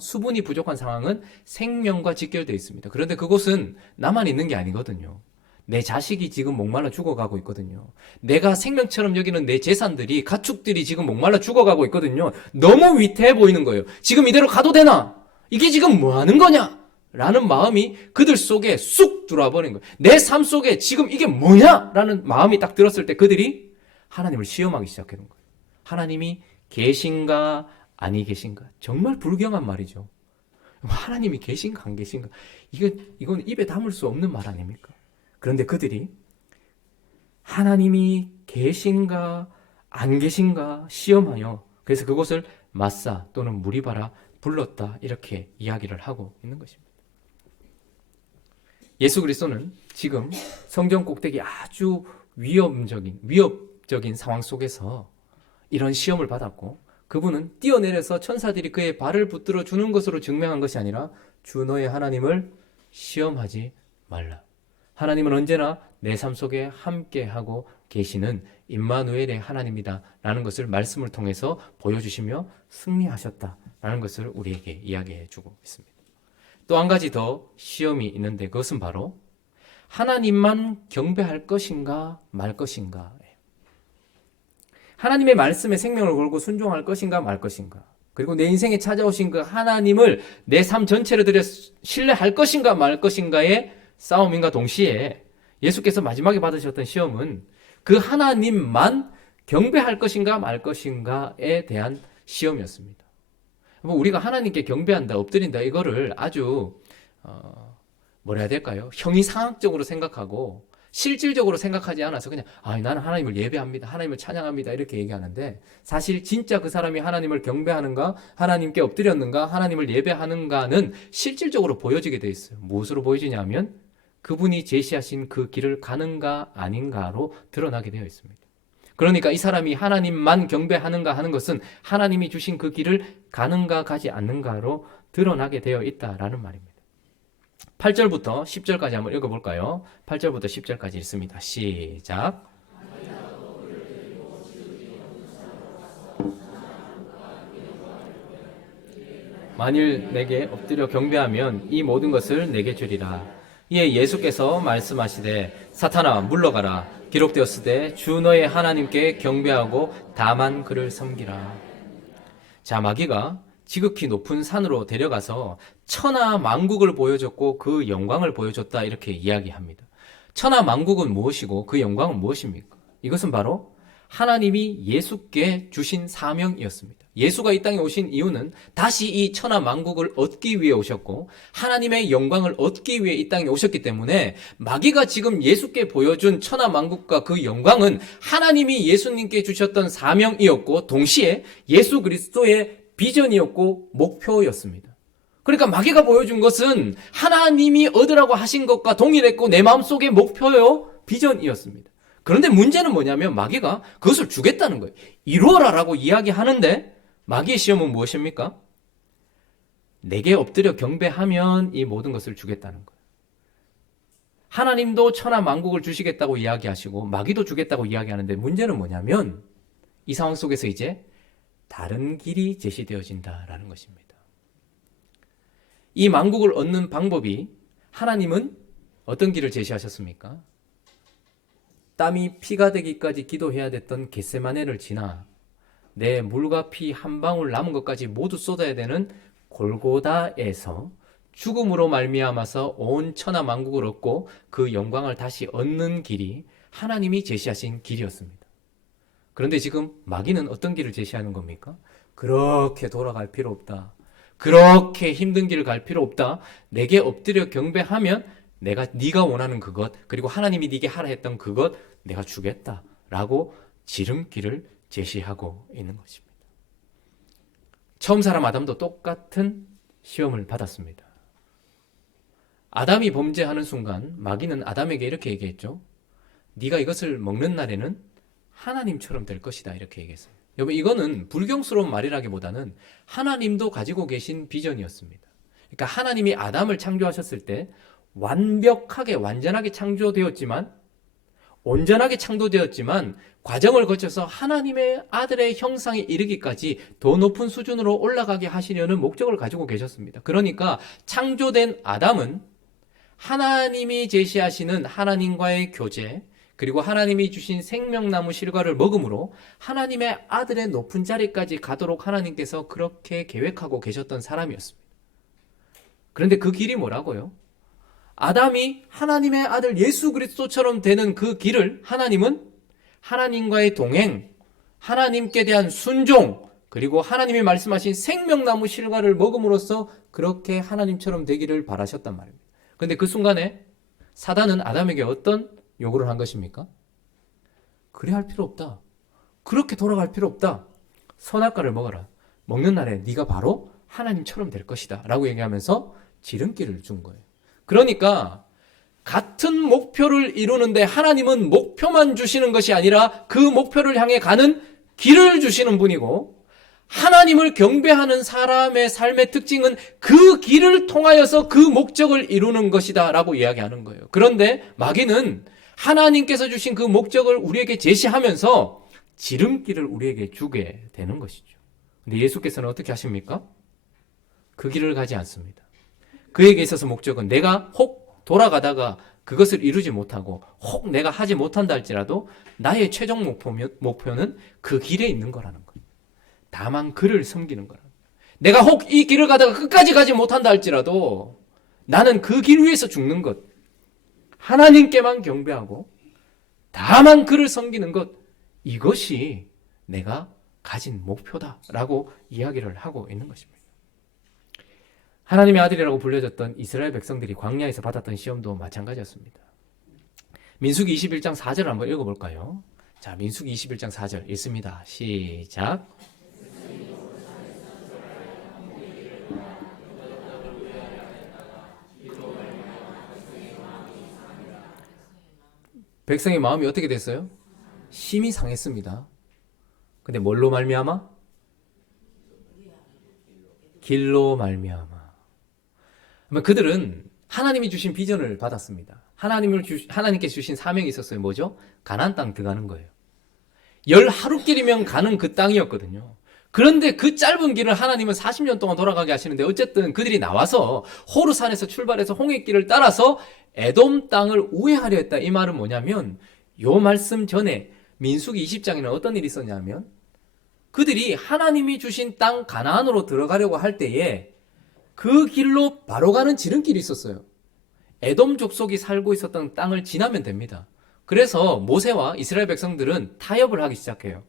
수분이 부족한 상황은 생명과 직결되어 있습니다. 그런데 그곳은 나만 있는 게 아니거든요. 내 자식이 지금 목말라 죽어가고 있거든요. 내가 생명처럼 여기는 내 재산들이, 가축들이 지금 목말라 죽어가고 있거든요. 너무 위태해 보이는 거예요. 지금 이대로 가도 되나? 이게 지금 뭐 하는 거냐? 라는 마음이 그들 속에 쑥 들어와 버린 거예요. 내 삶 속에 지금 이게 뭐냐? 라는 마음이 딱 들었을 때 그들이 하나님을 시험하기 시작하는 거예요. 하나님이 계신가 아니 계신가? 정말 불경한 말이죠. 하나님이 계신가 안 계신가? 이건 입에 담을 수 없는 말 아닙니까? 그런데 그들이 하나님이 계신가 안 계신가 시험하여 그래서 그곳을 마사 또는 무리바라 불렀다 이렇게 이야기를 하고 있는 것입니다. 예수 그리스도는 지금 성전 꼭대기 아주 위협적인 상황 속에서 이런 시험을 받았고 그분은 뛰어내려서 천사들이 그의 발을 붙들어 주는 것으로 증명한 것이 아니라 주 너의 하나님을 시험하지 말라. 하나님은 언제나 내 삶 속에 함께하고 계시는 임마누엘의 하나님이다 라는 것을 말씀을 통해서 보여주시며 승리하셨다라는 것을 우리에게 이야기해 주고 있습니다. 또 한 가지 더 시험이 있는데 그것은 바로 하나님만 경배할 것인가 말 것인가. 하나님의 말씀에 생명을 걸고 순종할 것인가 말 것인가. 그리고 내 인생에 찾아오신 그 하나님을 내 삶 전체를 들여 신뢰할 것인가 말 것인가의 싸움인가 동시에 예수께서 마지막에 받으셨던 시험은 그 하나님만 경배할 것인가 말 것인가에 대한 시험이었습니다. 우리가 하나님께 경배한다, 엎드린다 이거를 아주 뭐라 해야 될까요? 형이상학적으로 생각하고 실질적으로 생각하지 않아서 그냥 나는 하나님을 예배합니다, 하나님을 찬양합니다 이렇게 얘기하는데 사실 진짜 그 사람이 하나님을 경배하는가, 하나님께 엎드렸는가, 하나님을 예배하는가는 실질적으로 보여지게 돼 있어요. 무엇으로 보여지냐면 그분이 제시하신 그 길을 가는가 아닌가로 드러나게 되어 있습니다. 그러니까 이 사람이 하나님만 경배하는가 하는 것은 하나님이 주신 그 길을 가는가 가지 않는가로 드러나게 되어 있다라는 말입니다. 8절부터 10절까지 한번 읽어볼까요? 8절부터 10절까지 읽습니다. 시작. 만일 내게 엎드려 경배하면 이 모든 것을 내게 주리라. 이에 예수께서 말씀하시되 사탄아 물러가라. 기록되었으되 주 너의 하나님께 경배하고 다만 그를 섬기라. 자, 마귀가 지극히 높은 산으로 데려가서 천하 만국을 보여줬고 그 영광을 보여줬다 이렇게 이야기합니다. 천하 만국은 무엇이고 그 영광은 무엇입니까? 이것은 바로 하나님이 예수께 주신 사명이었습니다. 예수가 이 땅에 오신 이유는 다시 이 천하 만국을 얻기 위해 오셨고 하나님의 영광을 얻기 위해 이 땅에 오셨기 때문에 마귀가 지금 예수께 보여준 천하 만국과 그 영광은 하나님이 예수님께 주셨던 사명이었고 동시에 예수 그리스도의 비전이었고 목표였습니다. 그러니까 마귀가 보여준 것은 하나님이 얻으라고 하신 것과 동일했고 내 마음속의 목표요 비전이었습니다. 그런데 문제는 뭐냐면 마귀가 그것을 주겠다는 거예요. 이루어라라고 이야기하는데 마귀의 시험은 무엇입니까? 내게 엎드려 경배하면 이 모든 것을 주겠다는 거예요. 하나님도 천하 만국을 주시겠다고 이야기하시고 마귀도 주겠다고 이야기하는데 문제는 뭐냐면 이 상황 속에서 이제 다른 길이 제시되어진다라는 것입니다. 이 만국을 얻는 방법이 하나님은 어떤 길을 제시하셨습니까? 땀이 피가 되기까지 기도해야 됐던 겟세마네를 지나 내 물과 피 한 방울 남은 것까지 모두 쏟아야 되는 골고다에서 죽음으로 말미암아서 온 천하 만국을 얻고 그 영광을 다시 얻는 길이 하나님이 제시하신 길이었습니다. 그런데 지금 마귀는 어떤 길을 제시하는 겁니까? 그렇게 돌아갈 필요 없다. 그렇게 힘든 길을 갈 필요 없다. 내게 엎드려 경배하면 내가 네가 원하는 그것, 그리고 하나님이 네게 하라 했던 그것 내가 주겠다라고 지름길을 제시하고 있는 것입니다. 처음 사람 아담도 똑같은 시험을 받았습니다. 아담이 범죄하는 순간 마귀는 아담에게 이렇게 얘기했죠. 네가 이것을 먹는 날에는 하나님처럼 될 것이다, 이렇게 얘기했어요. 여러분, 이거는 불경스러운 말이라기보다는 하나님도 가지고 계신 비전이었습니다. 그러니까 하나님이 아담을 창조하셨을 때 완벽하게 완전하게 창조되었지만, 온전하게 창조되었지만 과정을 거쳐서 하나님의 아들의 형상에 이르기까지 더 높은 수준으로 올라가게 하시려는 목적을 가지고 계셨습니다. 그러니까 창조된 아담은 하나님이 제시하시는 하나님과의 교제, 그리고 하나님이 주신 생명나무 실과를 먹음으로 하나님의 아들의 높은 자리까지 가도록 하나님께서 그렇게 계획하고 계셨던 사람이었습니다. 그런데 그 길이 뭐라고요? 아담이 하나님의 아들 예수 그리스도처럼 되는 그 길을 하나님은 하나님과의 동행, 하나님께 대한 순종, 그리고 하나님이 말씀하신 생명나무 실과를 먹음으로써 그렇게 하나님처럼 되기를 바라셨단 말입니다. 그런데 그 순간에 사단은 아담에게 어떤 요구를 한 것입니까? 그래 할 필요 없다. 그렇게 돌아갈 필요 없다. 선악과를 먹어라. 먹는 날에 네가 바로 하나님처럼 될 것이다 라고 얘기하면서 지름길을 준 거예요. 그러니까 같은 목표를 이루는데 하나님은 목표만 주시는 것이 아니라 그 목표를 향해 가는 길을 주시는 분이고, 하나님을 경배하는 사람의 삶의 특징은 그 길을 통하여서 그 목적을 이루는 것이다 라고 이야기하는 거예요. 그런데 마귀는 하나님께서 주신 그 목적을 우리에게 제시하면서 지름길을 우리에게 주게 되는 것이죠. 근데 예수께서는 어떻게 하십니까? 그 길을 가지 않습니다. 그에게 있어서 목적은 내가 혹 돌아가다가 그것을 이루지 못하고 혹 내가 하지 못한다 할지라도 나의 최종 목표는 그 길에 있는 거라는 거예요. 다만 그를 섬기는 거라는 거예요. 내가 혹 이 길을 가다가 끝까지 가지 못한다 할지라도 나는 그 길 위에서 죽는 것, 하나님께만 경배하고 다만 그를 섬기는 것, 이것이 내가 가진 목표다라고 이야기를 하고 있는 것입니다. 하나님의 아들이라고 불려졌던 이스라엘 백성들이 광야에서 받았던 시험도 마찬가지였습니다. 민수기 21장 4절을 한번 읽어볼까요? 자, 민수기 21장 4절 읽습니다. 시작. 백성의 마음이 어떻게 됐어요? 심히 상했습니다. 근데 뭘로 말미암아? 길로 말미암아. 그들은 하나님이 주신 비전을 받았습니다. 하나님께 주신 사명이 있었어요. 뭐죠? 가나안 땅 들어가는 거예요. 10하루길이면 가는 그 땅이었거든요. 그런데 그 짧은 길을 하나님은 40년 동안 돌아가게 하시는데, 어쨌든 그들이 나와서 호르산에서 출발해서 홍해길을 따라서 에돔 땅을 우회하려 했다. 이 말은 뭐냐면, 요 말씀 전에 민수기 20장에는 어떤 일이 있었냐면, 그들이 하나님이 주신 땅 가나안으로 들어가려고 할 때에 그 길로 바로 가는 지름길이 있었어요. 에돔 족속이 살고 있었던 땅을 지나면 됩니다. 그래서 모세와 이스라엘 백성들은 타협을 하기 시작해요.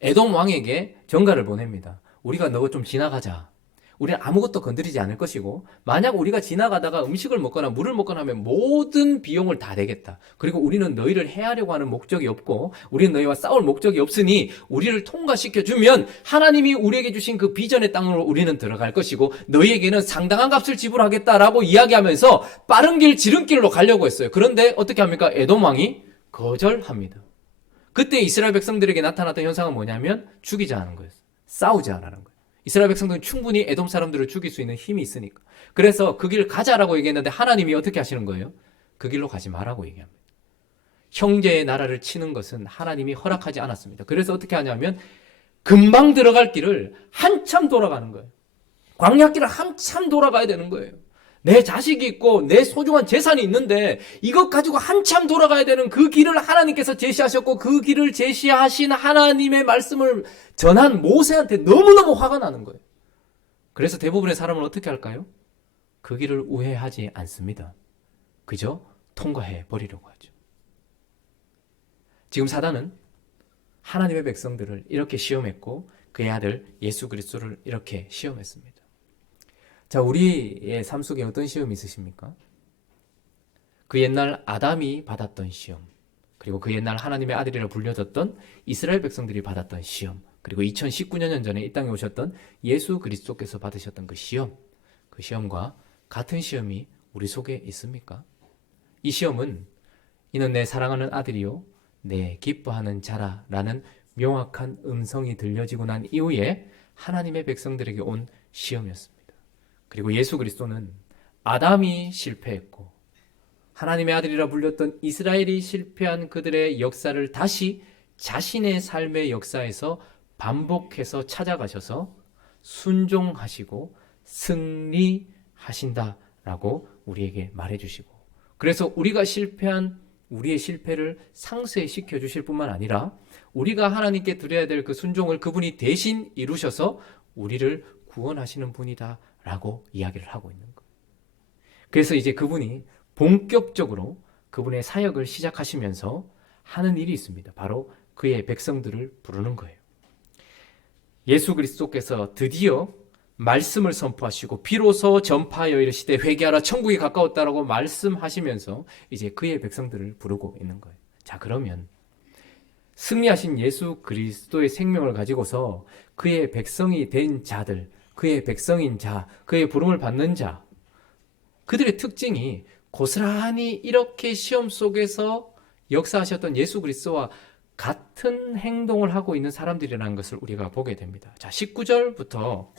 에돔 왕에게 전가를 보냅니다. 우리가 너 좀 지나가자. 우리는 아무것도 건드리지 않을 것이고, 만약 우리가 지나가다가 음식을 먹거나 물을 먹거나 하면 모든 비용을 다 내겠다. 그리고 우리는 너희를 해하려고 하는 목적이 없고, 우리는 너희와 싸울 목적이 없으니 우리를 통과시켜주면 하나님이 우리에게 주신 그 비전의 땅으로 우리는 들어갈 것이고, 너희에게는 상당한 값을 지불하겠다라고 이야기하면서 빠른 길, 지름길로 가려고 했어요. 그런데 어떻게 합니까? 에돔 왕이 거절합니다. 그때 이스라엘 백성들에게 나타났던 현상은 뭐냐면 죽이자 하는 거였어요. 싸우지 않으라는 거예요. 이스라엘 백성들은 충분히 에돔 사람들을 죽일 수 있는 힘이 있으니까. 그래서 그 길 가자라고 얘기했는데 하나님이 어떻게 하시는 거예요? 그 길로 가지 말라고 얘기합니다. 형제의 나라를 치는 것은 하나님이 허락하지 않았습니다. 그래서 어떻게 하냐면 금방 들어갈 길을 한참 돌아가는 거예요. 광야길을 한참 돌아가야 되는 거예요. 내 자식이 있고 내 소중한 재산이 있는데 이것 가지고 한참 돌아가야 되는 그 길을 하나님께서 제시하셨고, 그 길을 제시하신 하나님의 말씀을 전한 모세한테 너무너무 화가 나는 거예요. 그래서 대부분의 사람은 어떻게 할까요? 그 길을 우회하지 않습니다. 그저 통과해 버리려고 하죠. 지금 사단은 하나님의 백성들을 이렇게 시험했고 그의 아들 예수 그리스도를 이렇게 시험했습니다. 자, 우리의 삶 속에 어떤 시험이 있으십니까? 그 옛날 아담이 받았던 시험, 그리고 그 옛날 하나님의 아들이라 불려졌던 이스라엘 백성들이 받았던 시험, 그리고 2019년 전에 이 땅에 오셨던 예수 그리스도께서 받으셨던 그 시험과 같은 시험이 우리 속에 있습니까? 이 시험은 이는 내 사랑하는 아들이요 내 기뻐하는 자라 라는 명확한 음성이 들려지고 난 이후에 하나님의 백성들에게 온 시험이었습니다. 그리고 예수 그리스도는 아담이 실패했고 하나님의 아들이라 불렸던 이스라엘이 실패한 그들의 역사를 다시 자신의 삶의 역사에서 반복해서 찾아가셔서 순종하시고 승리하신다라고 우리에게 말해주시고, 그래서 우리가 실패한 우리의 실패를 상쇄시켜 주실 뿐만 아니라 우리가 하나님께 드려야 될 그 순종을 그분이 대신 이루셔서 우리를 구원하시는 분이다 라고 이야기를 하고 있는 거예요. 그래서 이제 그분이 본격적으로 그분의 사역을 시작하시면서 하는 일이 있습니다. 바로 그의 백성들을 부르는 거예요. 예수 그리스도께서 드디어 말씀을 선포하시고 비로소 전파하여 이르시되 회개하라 천국이 가까웠다라고 말씀하시면서 이제 그의 백성들을 부르고 있는 거예요. 자, 그러면 승리하신 예수 그리스도의 생명을 가지고서 그의 백성이 된 자들, 그의 백성인 자, 그의 부름을 받는 자, 그들의 특징이 고스란히 이렇게 시험 속에서 역사하셨던 예수 그리스도와 같은 행동을 하고 있는 사람들이라는 것을 우리가 보게 됩니다. 자, 19절부터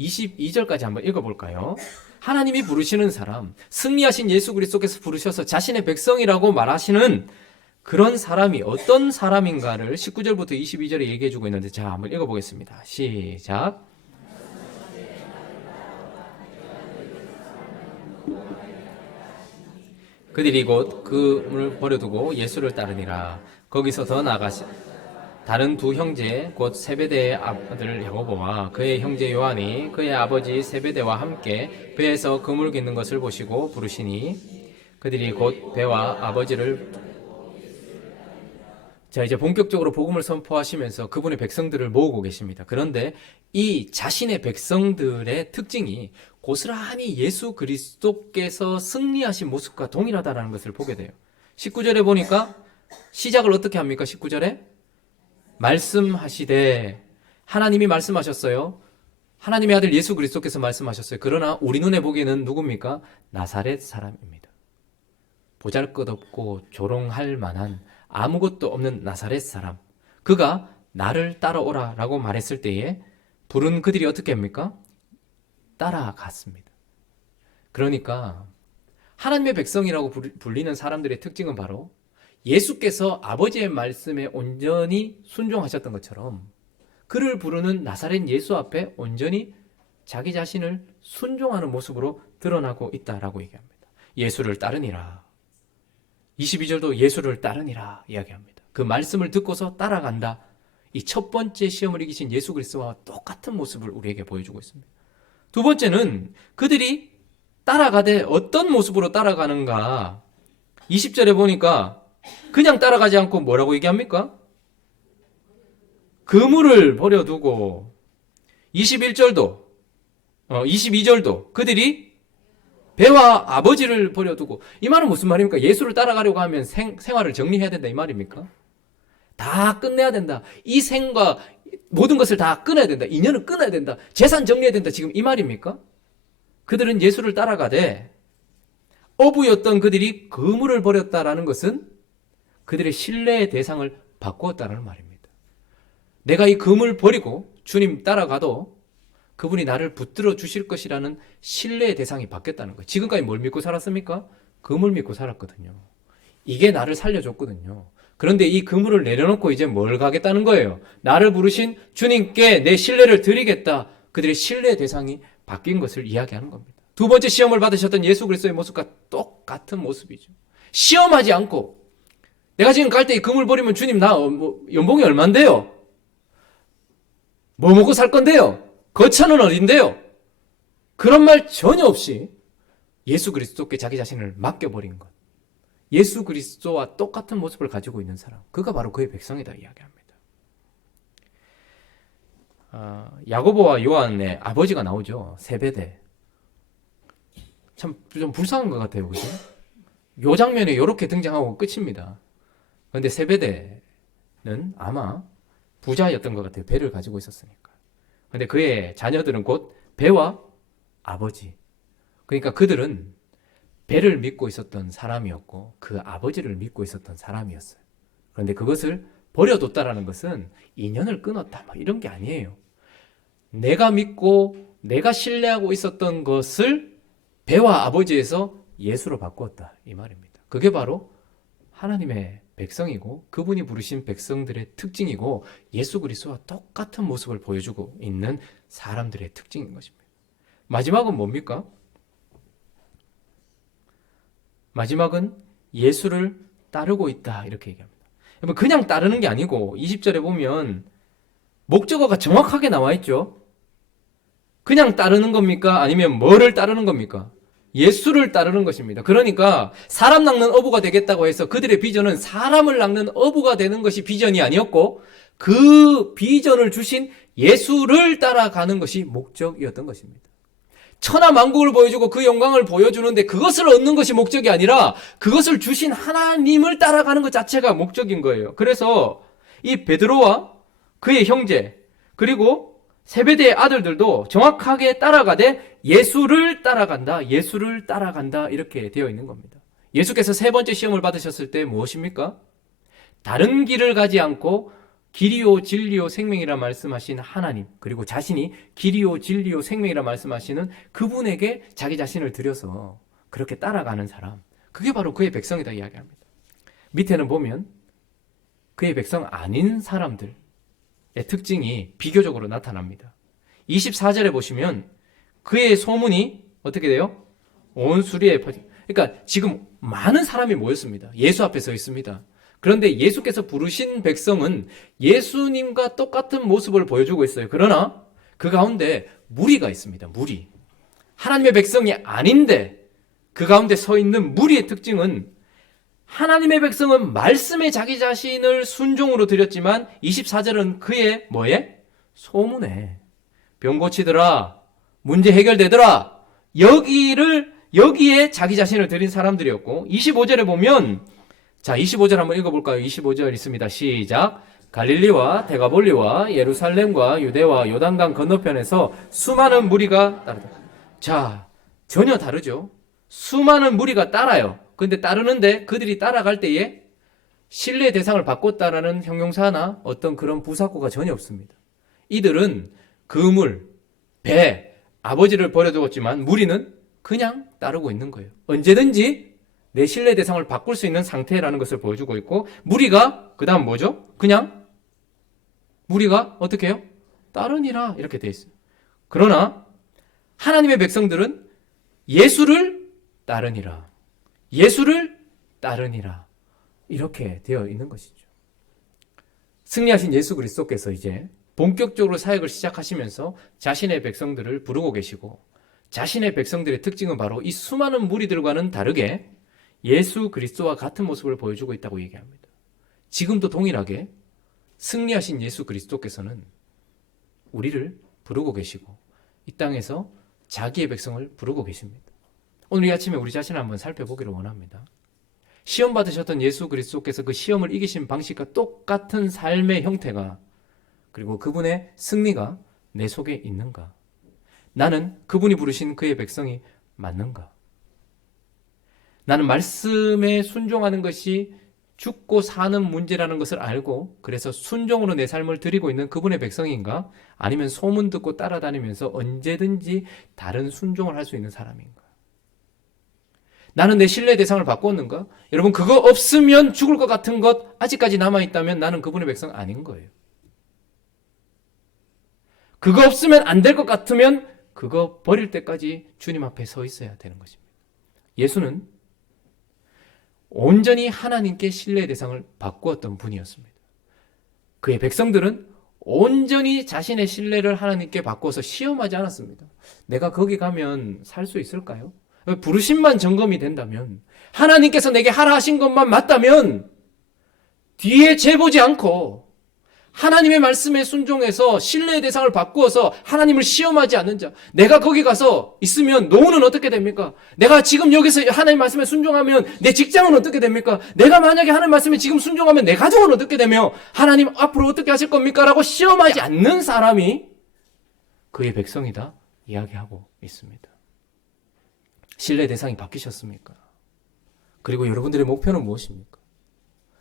22절까지 한번 읽어볼까요? 하나님이 부르시는 사람, 승리하신 예수 그리스도께서 부르셔서 자신의 백성이라고 말하시는 그런 사람이 어떤 사람인가를 19절부터 22절에 얘기해주고 있는데, 자, 한번 읽어보겠습니다. 시작. 그들이 곧 그를 버려두고 예수를 따르니라. 거기서 더 나아가시 다른 두 형제 곧 세베대의 아들 야고보와 그의 형제 요한이 그의 아버지 세베대와 함께 배에서 그물 깃는 것을 보시고 부르시니 그들이 곧 배와 아버지를. 자, 이제 본격적으로 복음을 선포하시면서 그분의 백성들을 모으고 계십니다. 그런데 이 자신의 백성들의 특징이 고스란히 예수 그리스도께서 승리하신 모습과 동일하다는 것을 보게 돼요. 19절에 보니까 시작을 어떻게 합니까? 19절에 말씀하시되, 하나님이 말씀하셨어요. 하나님의 아들 예수 그리스도께서 말씀하셨어요. 그러나 우리 눈에 보기에는 누굽니까? 나사렛 사람입니다. 보잘것없고 조롱할 만한 아무것도 없는 나사렛 사람, 그가 나를 따라오라 라고 말했을 때에 부른 그들이 어떻게 합니까? 따라갔습니다. 그러니까 하나님의 백성이라고 불리는 사람들의 특징은 바로 예수께서 아버지의 말씀에 온전히 순종하셨던 것처럼 그를 부르는 나사렛 예수 앞에 온전히 자기 자신을 순종하는 모습으로 드러나고 있다라고 얘기합니다. 예수를 따르니라. 22절도 예수를 따르니라 이야기합니다. 그 말씀을 듣고서 따라간다. 이 첫 번째 시험을 이기신 예수 그리스도와 똑같은 모습을 우리에게 보여주고 있습니다. 두 번째는 그들이 따라가되 어떤 모습으로 따라가는가. 20절에 보니까 그냥 따라가지 않고 뭐라고 얘기합니까? 그물을 버려두고. 21절도 22절도 그들이 배와 아버지를 버려두고. 이 말은 무슨 말입니까? 예수를 따라가려고 하면 생활을 정리해야 된다 이 말입니까? 다 끝내야 된다. 이 생과 모든 것을 다 끊어야 된다. 인연을 끊어야 된다. 재산 정리해야 된다. 지금 이 말입니까? 그들은 예수를 따라가되 어부였던 그들이 그물을 버렸다라는 것은 그들의 신뢰의 대상을 바꾸었다는 말입니다. 내가 이 그물 버리고 주님 따라가도 그분이 나를 붙들어 주실 것이라는 신뢰의 대상이 바뀌었다는 거예요. 지금까지 뭘 믿고 살았습니까? 그물 믿고 살았거든요. 이게 나를 살려줬거든요. 그런데 이 그물을 내려놓고 이제 뭘 가겠다는 거예요? 나를 부르신 주님께 내 신뢰를 드리겠다. 그들의 신뢰의 대상이 바뀐 것을 이야기하는 겁니다. 두 번째 시험을 받으셨던 예수 그리스도의 모습과 똑같은 모습이죠. 시험하지 않고 내가 지금 갈 때 이 그물 버리면 주님 나 연봉이 얼만데요? 뭐 먹고 살 건데요? 거처는 어딘데요? 그런 말 전혀 없이 예수 그리스도께 자기 자신을 맡겨버린 것. 예수 그리스도와 똑같은 모습을 가지고 있는 사람, 그가 바로 그의 백성이다 이야기합니다. 야고보와 요한의 아버지가 나오죠. 세베대. 참 좀 불쌍한 것 같아요, 그죠? 요 장면에 이렇게 등장하고 끝입니다. 그런데 세베대는 아마 부자였던 것 같아요. 배를 가지고 있었으니까. 그런데 그의 자녀들은 곧 배와 아버지. 그러니까 그들은 배를 믿고 있었던 사람이었고 그 아버지를 믿고 있었던 사람이었어요. 그런데 그것을 버려뒀다라는 것은 인연을 끊었다, 막 이런 게 아니에요. 내가 믿고 내가 신뢰하고 있었던 것을 배와 아버지에서 예수로 바꾸었다, 이 말입니다. 그게 바로 하나님의 백성이고 그분이 부르신 백성들의 특징이고 예수 그리스도와 똑같은 모습을 보여주고 있는 사람들의 특징인 것입니다. 마지막은 뭡니까? 마지막은 예수를 따르고 있다, 이렇게 얘기합니다. 그냥 따르는 게 아니고 20절에 보면 목적어가 정확하게 나와 있죠. 그냥 따르는 겁니까? 아니면 뭐를 따르는 겁니까? 예수를 따르는 것입니다. 그러니까 사람 낚는 어부가 되겠다고 해서 그들의 비전은 사람을 낚는 어부가 되는 것이 비전이 아니었고 그 비전을 주신 예수를 따라가는 것이 목적이었던 것입니다. 천하만국을 보여주고 그 영광을 보여주는데 그것을 얻는 것이 목적이 아니라 그것을 주신 하나님을 따라가는 것 자체가 목적인 거예요. 그래서 이 베드로와 그의 형제 그리고 세베대의 아들들도 정확하게 따라가되 예수를 따라간다, 예수를 따라간다, 이렇게 되어 있는 겁니다. 예수께서 세 번째 시험을 받으셨을 때 무엇입니까? 다른 길을 가지 않고 길이요 진리요 생명이라 말씀하신 하나님, 그리고 자신이 길이요 진리요 생명이라 말씀하시는 그분에게 자기 자신을 들여서 그렇게 따라가는 사람, 그게 바로 그의 백성이다 이야기합니다. 밑에는 보면 그의 백성 아닌 사람들의 특징이 비교적으로 나타납니다. 24절에 보시면 그의 소문이 어떻게 돼요? 온 수리에 퍼지. 그러니까 지금 많은 사람이 모였습니다. 예수 앞에 서 있습니다. 그런데 예수께서 부르신 백성은 예수님과 똑같은 모습을 보여주고 있어요. 그러나 그 가운데 무리가 있습니다. 무리. 하나님의 백성이 아닌데 그 가운데 서 있는 무리의 특징은 하나님의 백성은 말씀에 자기 자신을 순종으로 드렸지만 24절은 그의 뭐에? 소문에. 병 고치더라. 문제 해결되더라. 여기에 자기 자신을 드린 사람들이었고 25절에 보면 자, 25절 한번 읽어볼까요? 25절 있습니다. 시작. 갈릴리와 데가볼리와 예루살렘과 유대와 요단강 건너편에서 수많은 무리가 따르다. 자, 전혀 다르죠. 수많은 무리가 따라요. 근데 따르는데 그들이 따라갈 때에 신뢰 대상을 바꿨다라는 형용사나 어떤 그런 부사구가 전혀 없습니다. 이들은 그물, 배, 아버지를 버려두었지만 무리는 그냥 따르고 있는 거예요. 언제든지 내 신뢰 대상을 바꿀 수 있는 상태라는 것을 보여주고 있고 무리가 그 다음 뭐죠? 그냥 무리가 어떻게 해요? 따르니라 이렇게 돼 있어요. 그러나 하나님의 백성들은 예수를 따르니라. 예수를 따르니라. 이렇게 되어 있는 것이죠. 승리하신 예수 그리스도께서 이제 본격적으로 사역을 시작하시면서 자신의 백성들을 부르고 계시고 자신의 백성들의 특징은 바로 이 수많은 무리들과는 다르게 예수 그리스도와 같은 모습을 보여주고 있다고 얘기합니다. 지금도 동일하게 승리하신 예수 그리스도께서는 우리를 부르고 계시고 이 땅에서 자기의 백성을 부르고 계십니다. 오늘 이 아침에 우리 자신을 한번 살펴보기를 원합니다. 시험 받으셨던 예수 그리스도께서 그 시험을 이기신 방식과 똑같은 삶의 형태가 그리고 그분의 승리가 내 속에 있는가? 나는 그분이 부르신 그의 백성이 맞는가? 나는 말씀에 순종하는 것이 죽고 사는 문제라는 것을 알고 그래서 순종으로 내 삶을 드리고 있는 그분의 백성인가? 아니면 소문 듣고 따라다니면서 언제든지 다른 순종을 할 수 있는 사람인가? 나는 내 신뢰 대상을 바꿨는가? 여러분 그거 없으면 죽을 것 같은 것 아직까지 남아있다면 나는 그분의 백성 아닌 거예요. 그거 없으면 안 될 것 같으면 그거 버릴 때까지 주님 앞에 서 있어야 되는 것입니다. 예수는 온전히 하나님께 신뢰의 대상을 바꾸었던 분이었습니다. 그의 백성들은 온전히 자신의 신뢰를 하나님께 바꾸어서 시험하지 않았습니다. 내가 거기 가면 살 수 있을까요? 부르심만 점검이 된다면, 하나님께서 내게 하라 하신 것만 맞다면 뒤에 재보지 않고 하나님의 말씀에 순종해서 신뢰의 대상을 바꾸어서 하나님을 시험하지 않는 자, 내가 거기 가서 있으면 노후는 어떻게 됩니까? 내가 지금 여기서 하나님 말씀에 순종하면 내 직장은 어떻게 됩니까? 내가 만약에 하나님 말씀에 지금 순종하면 내 가족은 어떻게 되며 하나님 앞으로 어떻게 하실 겁니까? 라고 시험하지 않는 사람이 그의 백성이다 이야기하고 있습니다. 신뢰의 대상이 바뀌셨습니까? 그리고 여러분들의 목표는 무엇입니까?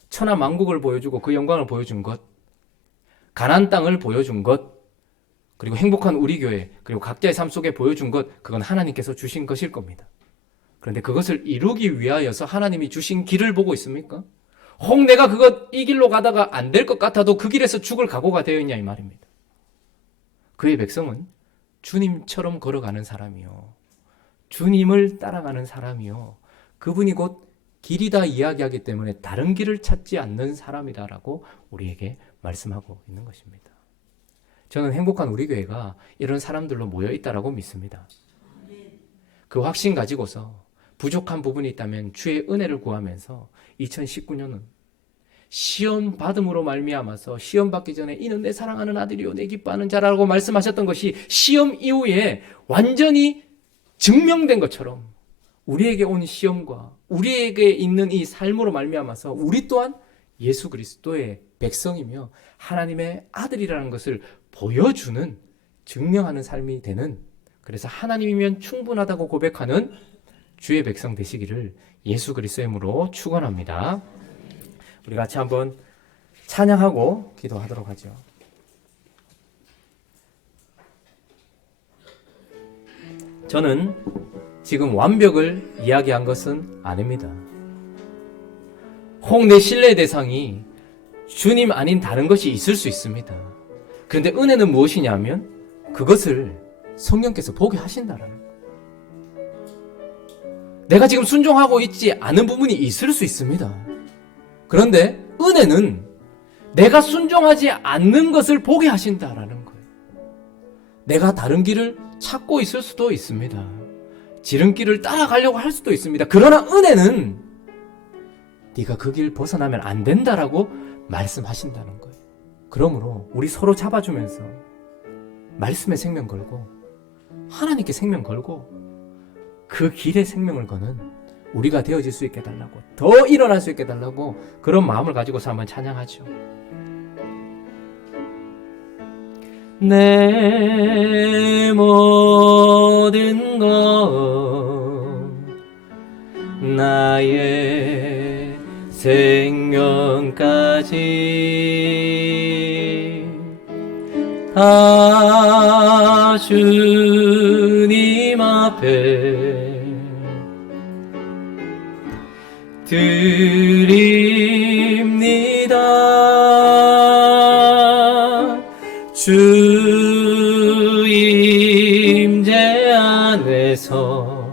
천하만국을 보여주고 그 영광을 보여준 것, 가나안 땅을 보여준 것, 그리고 행복한 우리 교회, 그리고 각자의 삶 속에 보여준 것, 그건 하나님께서 주신 것일 겁니다. 그런데 그것을 이루기 위하여서 하나님이 주신 길을 보고 있습니까? 혹 내가 이 길로 가다가 안 될 것 같아도 그 길에서 죽을 각오가 되어 있냐 이 말입니다. 그의 백성은 주님처럼 걸어가는 사람이요, 주님을 따라가는 사람이요, 그분이 곧 길이다 이야기하기 때문에 다른 길을 찾지 않는 사람이다라고 우리에게 말씀하고 있는 것입니다. 저는 행복한 우리 교회가 이런 사람들로 모여 있다라고 믿습니다. 그 확신 가지고서 부족한 부분이 있다면 주의 은혜를 구하면서 2019년은 시험 받음으로 말미암아서 시험 받기 전에 이는 내 사랑하는 아들이요 내 기뻐하는 자라고 말씀하셨던 것이 시험 이후에 완전히 증명된 것처럼 우리에게 온 시험과 우리에게 있는 이 삶으로 말미암아서 우리 또한 예수 그리스도의 백성이며 하나님의 아들이라는 것을 보여주는, 증명하는 삶이 되는, 그래서 하나님이면 충분하다고 고백하는 주의 백성 되시기를 예수 그리스도의 이름으로 축원합니다. 우리 같이 한번 찬양하고 기도하도록 하죠. 저는 지금 완벽을 이야기한 것은 아닙니다. 혹 내 신뢰의 대상이 주님 아닌 다른 것이 있을 수 있습니다. 그런데 은혜는 무엇이냐면 그것을 성령께서 보게 하신다라는 거예요. 내가 지금 순종하고 있지 않은 부분이 있을 수 있습니다. 그런데 은혜는 내가 순종하지 않는 것을 보게 하신다라는 거예요. 내가 다른 길을 찾고 있을 수도 있습니다. 지름길을 따라가려고 할 수도 있습니다. 그러나 은혜는 네가 그 길 벗어나면 안 된다라고 말씀하신다는 거예요. 그러므로 우리 서로 잡아주면서 말씀에 생명 걸고 하나님께 생명 걸고 그 길에 생명을 거는 우리가 되어질 수 있게 해달라고, 더 일어날 수 있게 해달라고 그런 마음을 가지고서 한번 찬양하죠. 내 모든 것 나의 생명까지 다 주님 앞에 드립니다. 주 임재 안에서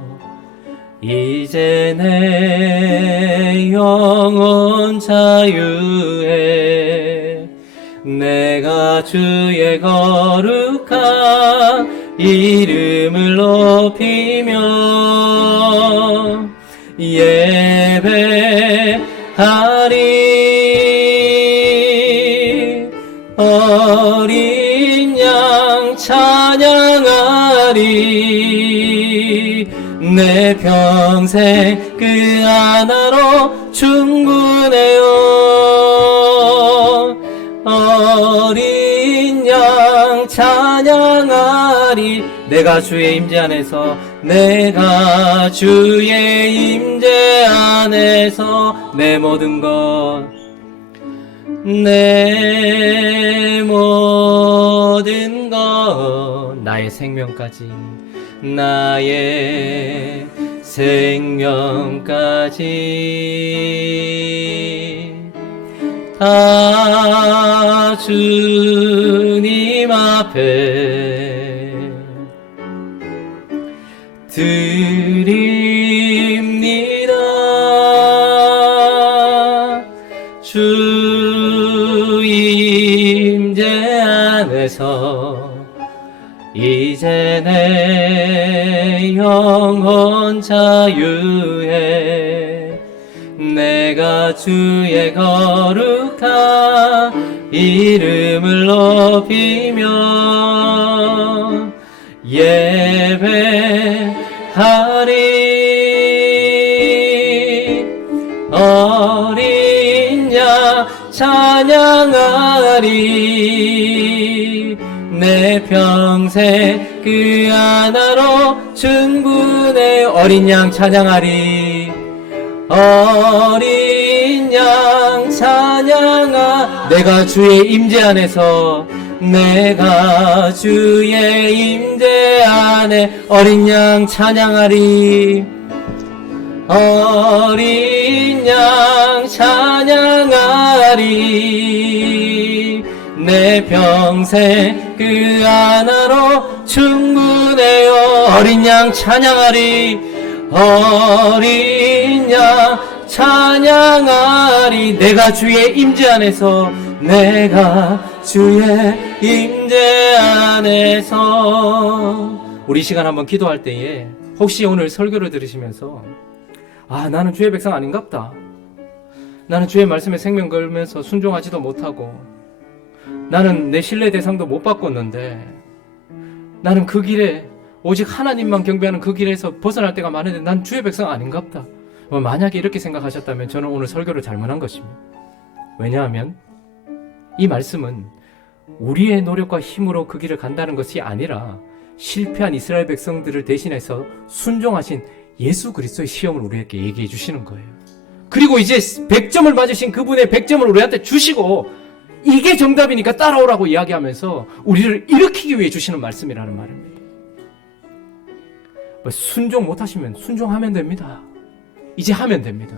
이제 내 영혼 자유해 내가 주의 거룩한 이름을 높이며 예배하리 어린 양 찬양하리 내 평생 그 하나로 충분해요. 어린 양 찬양하리 내가 주의 임재 안에서 내가 주의 임재 안에서 내 모든 것 내 모든 것 나의 생명까지 나의 생명까지 다 주님 앞에 드립니다. 주 임재 안에서 이제 내 영혼 건 자유해. 내가 주의 거룩한 이름을 높이며 예배하리. 어린 양 찬양하리. 내 평생 그 하나로 충분해. 어린 양 찬양하리. 어린 양 찬양하. 내가 주의 임재 안에서, 내가 주의 임재 안에 어린 양 찬양하리. 어린 양 찬양하리. 내 평생 그 하나로 충분해요. 어린 양 찬양하리. 어린 양 찬양하리. 내가 주의 임재 안에서, 내가 주의 임재 안에서. 우리 시간 한번 기도할 때에 혹시 오늘 설교를 들으시면서 나는 주의 백성 아닌갑다, 나는 주의 말씀에 생명 걸면서 순종하지도 못하고, 나는 내 신뢰 대상도 못 바꿨는데, 나는 그 길에 오직 하나님만 경배하는 그 길에서 벗어날 때가 많은데 난 주의 백성 아닌갑다. 만약에 이렇게 생각하셨다면 저는 오늘 설교를 잘못한 것입니다. 왜냐하면 이 말씀은 우리의 노력과 힘으로 그 길을 간다는 것이 아니라 실패한 이스라엘 백성들을 대신해서 순종하신 예수 그리스도의 시험을 우리에게 얘기해 주시는 거예요. 그리고 이제 100점을 맞으신 그분의 100점을 우리한테 주시고 이게 정답이니까 따라오라고 이야기하면서 우리를 일으키기 위해 주시는 말씀이라는 말입니다. 순종 못하시면 순종하면 됩니다. 이제 하면 됩니다.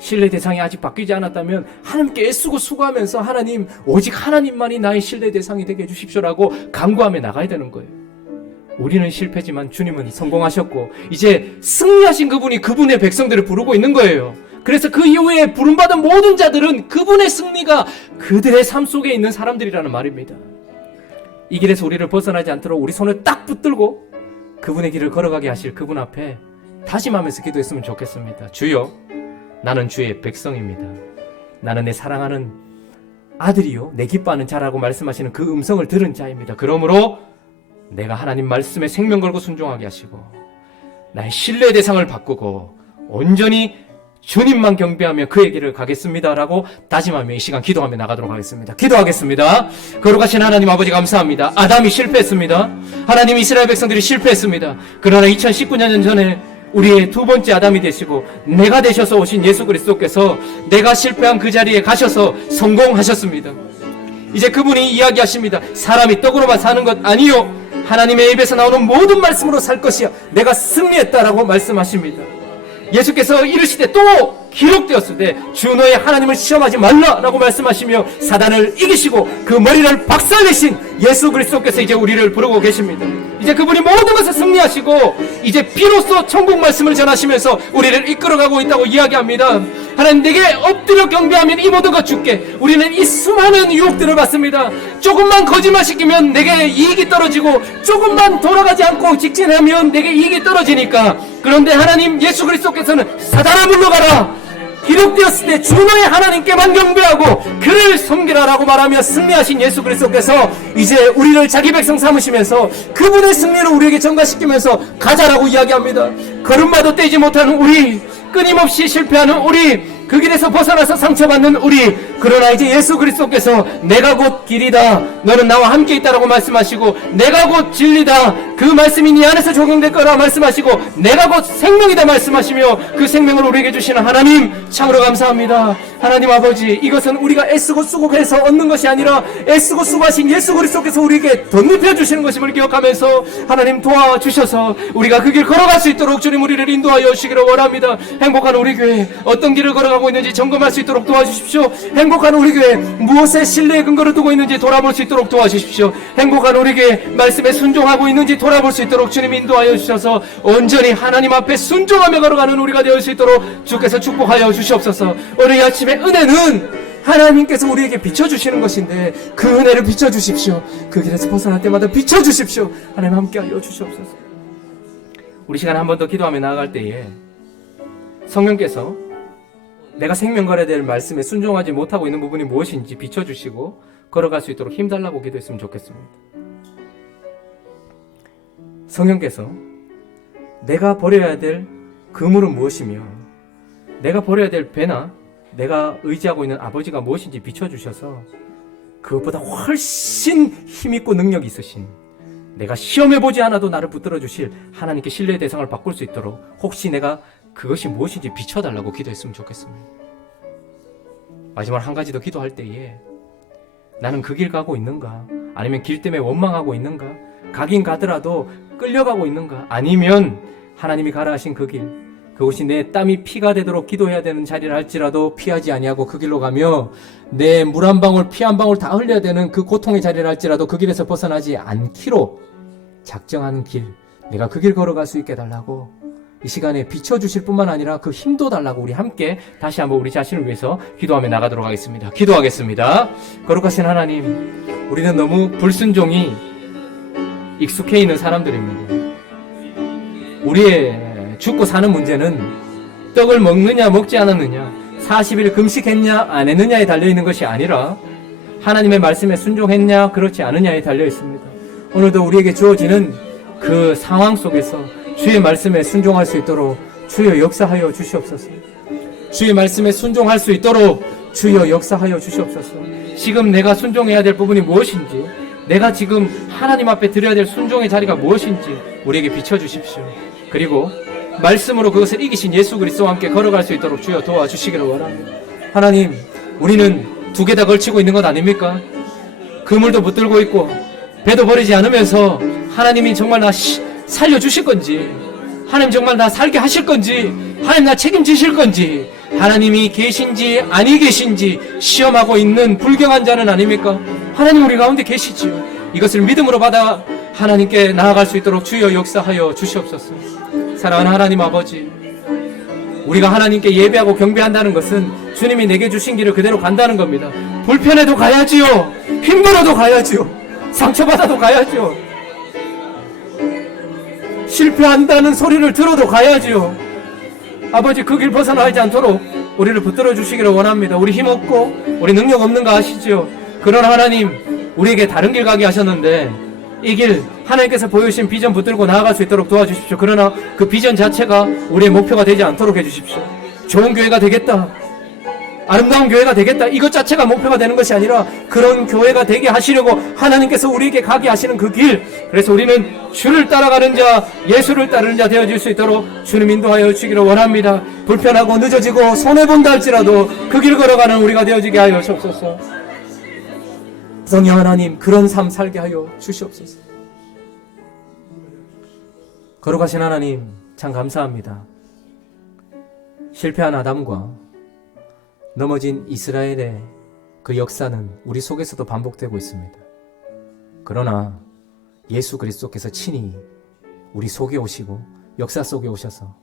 신뢰 대상이 아직 바뀌지 않았다면 하나님께 애쓰고 수고하면서 하나님, 오직 하나님만이 나의 신뢰 대상이 되게 해주십시오라고 간구하며 나가야 되는 거예요. 우리는 실패지만 주님은 성공하셨고 이제 승리하신 그분이 그분의 백성들을 부르고 있는 거예요. 그래서 그 이후에 부름받은 모든 자들은 그분의 승리가 그들의 삶 속에 있는 사람들이라는 말입니다. 이 길에서 우리를 벗어나지 않도록 우리 손을 딱 붙들고 그분의 길을 걸어가게 하실 그분 앞에 다짐하면서 기도했으면 좋겠습니다. 주여, 나는 주의 백성입니다. 나는 내 사랑하는 아들이요 내 기뻐하는 자라고 말씀하시는 그 음성을 들은 자입니다. 그러므로 내가 하나님 말씀에 생명 걸고 순종하게 하시고 나의 신뢰 대상을 바꾸고 온전히 주님만 경배하며 그의 길을 가겠습니다 라고 다짐하며 이 시간 기도하며 나가도록 하겠습니다. 기도하겠습니다. 거룩하신 하나님 아버지 감사합니다. 아담이 실패했습니다. 하나님, 이스라엘 백성들이 실패했습니다. 그러나 2019년 전에 우리의 두 번째 아담이 되시고 내가 되셔서 오신 예수 그리스도께서 내가 실패한 그 자리에 가셔서 성공하셨습니다. 이제 그분이 이야기하십니다. 사람이 떡으로만 사는 것 아니요 하나님의 입에서 나오는 모든 말씀으로 살 것이야. 내가 승리했다라고 말씀하십니다. 예수께서 이르시되 또 기록되었을 때 주 너의 하나님을 시험하지 말라라고 말씀하시며 사단을 이기시고 그 머리를 박살내신 예수 그리스도께서 이제 우리를 부르고 계십니다. 이제 그분이 모든 것을 승리하시고 이제 비로소 천국 말씀을 전하시면서 우리를 이끌어가고 있다고 이야기합니다. 하나님, 내게 엎드려 경배하면 이 모든 것 주께. 우리는 이 수많은 유혹들을 받습니다. 조금만 거짓말 시키면 내게 이익이 떨어지고 조금만 돌아가지 않고 직진하면 내게 이익이 떨어지니까. 그런데 하나님, 예수 그리스도께서는 사단아 물러가라, 기록되었을 때 주 너의 하나님께만 경배하고 그를 섬기라라고 말하며 승리하신 예수 그리스도께서 이제 우리를 자기 백성 삼으시면서 그분의 승리를 우리에게 전가시키면서 가자라고 이야기합니다. 걸음마도 떼지 못하는 우리, 끊임없이 실패하는 우리, 그 길에서 벗어나서 상처받는 우리, 그러나 이제 예수 그리스도께서 내가 곧 길이다, 너는 나와 함께 있다라고 말씀하시고 내가 곧 진리다, 그 말씀이 네 안에서 적용될 거라 말씀하시고 내가 곧 생명이다 말씀하시며 그 생명을 우리에게 주시는 하나님 참으로 감사합니다. 하나님 아버지, 이것은 우리가 애쓰고 수고해서 얻는 것이 아니라 애쓰고 수고하신 예수 그리스도께서 우리에게 덧입혀 주시는 것임을 기억하면서 하나님 도와주셔서 우리가 그 길 걸어갈 수 있도록 주님 우리를 인도하여 주시기를 원합니다. 행복한 우리 교회 어떤 길을 걸어가고 있는지 점검할 수 있도록 도와주십시오. 행복한 우리 교회 무엇에 신뢰의 근거를 두고 있는지 돌아볼 수 있도록 도와주십시오. 행복한 우리 교회 말씀에 순종하고 있는지 돌아볼 수 있도록 주님 인도하여 주셔서 온전히 하나님 앞에 순종하며 걸어가는 우리가 되어 수 있도록 주께서 축복하여 주시옵소서. 오늘 이 아침에 은혜는 하나님께서 우리에게 비춰주시는 것인데 그 은혜를 비춰주십시오. 그 길에서 벗어날 때마다 비춰주십시오. 하나님 함께하여 주시옵소서. 우리 시간에 한 번 더 기도하며 나아갈 때에 성령께서 내가 생명걸어야 될 말씀에 순종하지 못하고 있는 부분이 무엇인지 비춰주시고 걸어갈 수 있도록 힘달라고 기도했으면 좋겠습니다. 성령께서 내가 버려야 될 그물은 무엇이며 내가 버려야 될 배나 내가 의지하고 있는 아버지가 무엇인지 비춰주셔서 그것보다 훨씬 힘있고 능력 있으신 내가 시험해보지 않아도 나를 붙들어 주실 하나님께 신뢰의 대상을 바꿀 수 있도록 혹시 내가 그것이 무엇인지 비춰달라고 기도했으면 좋겠습니다. 마지막 한 가지 더 기도할 때에 나는 그 길 가고 있는가? 아니면 길 때문에 원망하고 있는가? 가긴 가더라도 끌려가고 있는가? 아니면 하나님이 가라 하신 그 길, 그곳이 내 땀이 피가 되도록 기도해야 되는 자리를 할지라도 피하지 아니하고 그 길로 가며 내 물 한 방울 피 한 방울 다 흘려야 되는 그 고통의 자리를 할지라도 그 길에서 벗어나지 않기로 작정하는 길, 내가 그 길 걸어갈 수 있게 달라고 이 시간에 비춰주실 뿐만 아니라 그 힘도 달라고 우리 함께 다시 한번 우리 자신을 위해서 기도하며 나가도록 하겠습니다. 기도하겠습니다. 거룩하신 하나님, 우리는 너무 불순종이 익숙해 있는 사람들입니다. 우리의 죽고 사는 문제는 떡을 먹느냐 먹지 않았느냐 40일 금식했냐 안 했느냐에 달려있는 것이 아니라 하나님의 말씀에 순종했냐 그렇지 않느냐에 달려있습니다. 오늘도 우리에게 주어지는 그 상황 속에서 주의 말씀에 순종할 수 있도록 주여 역사하여 주시옵소서. 주의 말씀에 순종할 수 있도록 주여 역사하여 주시옵소서. 지금 내가 순종해야 될 부분이 무엇인지, 내가 지금 하나님 앞에 드려야 될 순종의 자리가 무엇인지 우리에게 비춰주십시오. 그리고 말씀으로 그것을 이기신 예수 그리스도와 함께 걸어갈 수 있도록 주여 도와주시기를 원합니다. 하나님, 우리는 두 개 다 걸치고 있는 것 아닙니까? 그물도 붙들고 있고 배도 버리지 않으면서 하나님이 정말 나 살려주실 건지, 하나님 정말 나 살게 하실 건지, 하나님 나 책임지실 건지, 하나님이 계신지 아니 계신지 시험하고 있는 불경한 자는 아닙니까? 하나님 우리 가운데 계시지요. 이것을 믿음으로 받아 하나님께 나아갈 수 있도록 주여 역사하여 주시옵소서. 사랑하는 하나님 아버지, 우리가 하나님께 예배하고 경배한다는 것은 주님이 내게 주신 길을 그대로 간다는 겁니다. 불편해도 가야지요. 힘들어도 가야지요. 상처받아도 가야지요. 실패한다는 소리를 들어도 가야지요. 아버지, 그 길 벗어나지 않도록 우리를 붙들어 주시기를 원합니다. 우리 힘없고 우리 능력 없는 거 아시죠? 그러나 하나님, 우리에게 다른 길 가게 하셨는데 이 길 하나님께서 보여주신 비전 붙들고 나아갈 수 있도록 도와주십시오. 그러나 그 비전 자체가 우리의 목표가 되지 않도록 해주십시오. 좋은 교회가 되겠다, 아름다운 교회가 되겠다, 이것 자체가 목표가 되는 것이 아니라 그런 교회가 되게 하시려고 하나님께서 우리에게 가게 하시는 그 길, 그래서 우리는 주를 따라가는 자, 예수를 따르는 자 되어질 수 있도록 주님 인도하여 주시기를 원합니다. 불편하고 늦어지고 손해본다 할지라도 그 길 걸어가는 우리가 되어지게 하여 주옵소서. 성령 하나님, 그런 삶 살게 하여 주시옵소서. 거룩하신 하나님, 참 감사합니다. 실패한 아담과 넘어진 이스라엘의 그 역사는 우리 속에서도 반복되고 있습니다. 그러나 예수 그리스도께서 친히 우리 속에 오시고 역사 속에 오셔서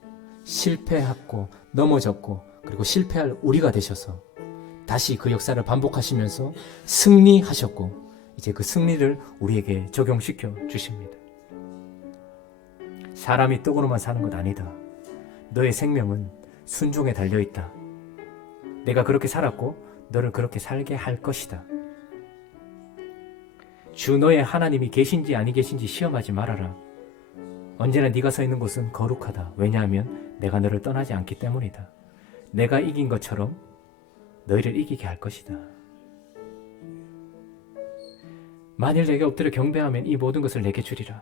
실패했고 넘어졌고 그리고 실패할 우리가 되셔서 다시 그 역사를 반복하시면서 승리하셨고 이제 그 승리를 우리에게 적용시켜 주십니다. 사람이 떡으로만 사는 것 아니다. 너의 생명은 순종에 달려있다. 내가 그렇게 살았고 너를 그렇게 살게 할 것이다. 주 너의 하나님이 계신지 아니 계신지 시험하지 말아라. 언제나 네가 서 있는 곳은 거룩하다. 왜냐하면 내가 너를 떠나지 않기 때문이다. 내가 이긴 것처럼 너희를 이기게 할 것이다. 만일 내게 엎드려 경배하면 이 모든 것을 내게 주리라.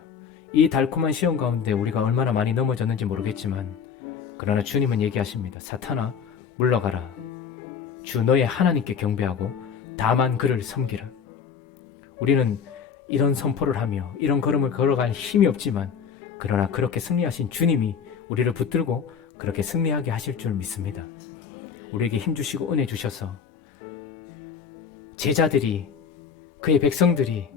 이 달콤한 시험 가운데 우리가 얼마나 많이 넘어졌는지 모르겠지만 그러나 주님은 얘기하십니다. 사탄아, 물러가라. 주 너의 하나님께 경배하고 다만 그를 섬기라. 우리는 이런 선포를 하며 이런 걸음을 걸어갈 힘이 없지만 그러나 그렇게 승리하신 주님이 우리를 붙들고 그렇게 승리하게 하실 줄 믿습니다. 우리에게 힘주시고 은혜 주셔서 제자들이, 그의 백성들이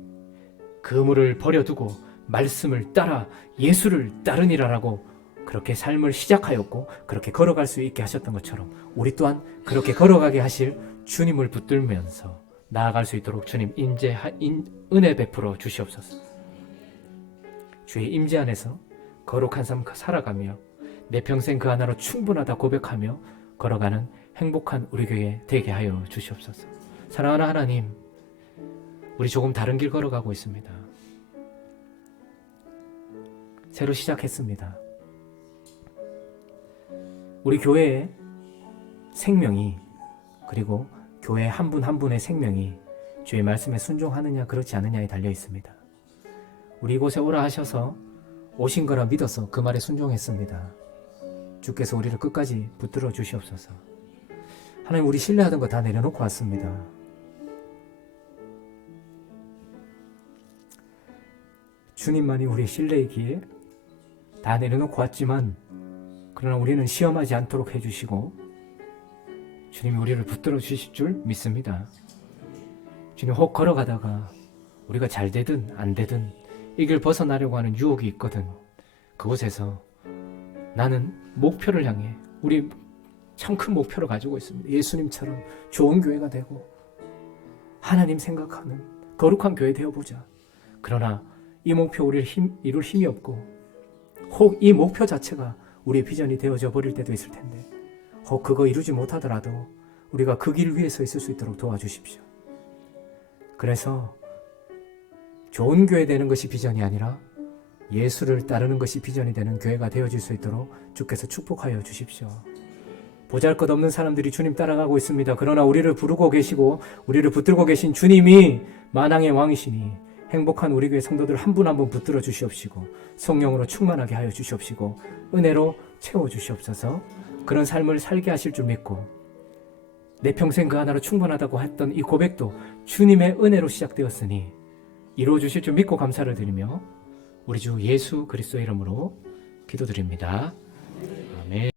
그물을 버려두고 말씀을 따라 예수를 따르니라라고 그렇게 삶을 시작하였고 그렇게 걸어갈 수 있게 하셨던 것처럼 우리 또한 그렇게 걸어가게 하실 주님을 붙들면서 나아갈 수 있도록 주님 은혜 베풀어 주시옵소서. 주의 임재 안에서 거룩한 삶 살아가며 내 평생 그 하나로 충분하다 고백하며 걸어가는 행복한 우리 교회 되게 하여 주시옵소서. 사랑하는 하나님, 우리 조금 다른 길 걸어가고 있습니다. 새로 시작했습니다. 우리 교회의 생명이, 그리고 교회 한 분 한 분의 생명이 주의 말씀에 순종하느냐 그렇지 않느냐에 달려 있습니다. 우리 이곳에 오라 하셔서 오신 거라 믿어서 그 말에 순종했습니다. 주께서 우리를 끝까지 붙들어 주시옵소서. 하나님, 우리 신뢰하던 거 다 내려놓고 왔습니다. 주님만이 우리의 신뢰이기에 다 내려놓고 왔지만, 그러나 우리는 시험하지 않도록 해주시고 주님이 우리를 붙들어 주실 줄 믿습니다. 주님, 혹 걸어가다가 우리가 잘 되든 안 되든 이 길 벗어나려고 하는 유혹이 있거든, 그곳에서 나는 목표를 향해, 우리 참 큰 목표를 가지고 있습니다. 예수님처럼 좋은 교회가 되고 하나님 생각하는 거룩한 교회 되어보자. 그러나 이 목표 우리를 이룰 힘이 없고, 혹 이 목표 자체가 우리의 비전이 되어져 버릴 때도 있을 텐데, 혹 그거 이루지 못하더라도 우리가 그 길 위에 서 있을 수 있도록 도와주십시오. 그래서 좋은 교회 되는 것이 비전이 아니라 예수를 따르는 것이 비전이 되는 교회가 되어질 수 있도록 주께서 축복하여 주십시오. 보잘것없는 사람들이 주님 따라가고 있습니다. 그러나 우리를 부르고 계시고 우리를 붙들고 계신 주님이 만왕의 왕이시니 행복한 우리 교회 성도들 한 분 한 분 붙들어 주시옵시고 성령으로 충만하게 하여 주시옵시고 은혜로 채워 주시옵소서. 그런 삶을 살게 하실 줄 믿고 내 평생 그 하나로 충분하다고 했던 이 고백도 주님의 은혜로 시작되었으니 이루어 주실 줄 믿고 감사를 드리며 우리 주 예수 그리스도의 이름으로 기도드립니다. 아멘.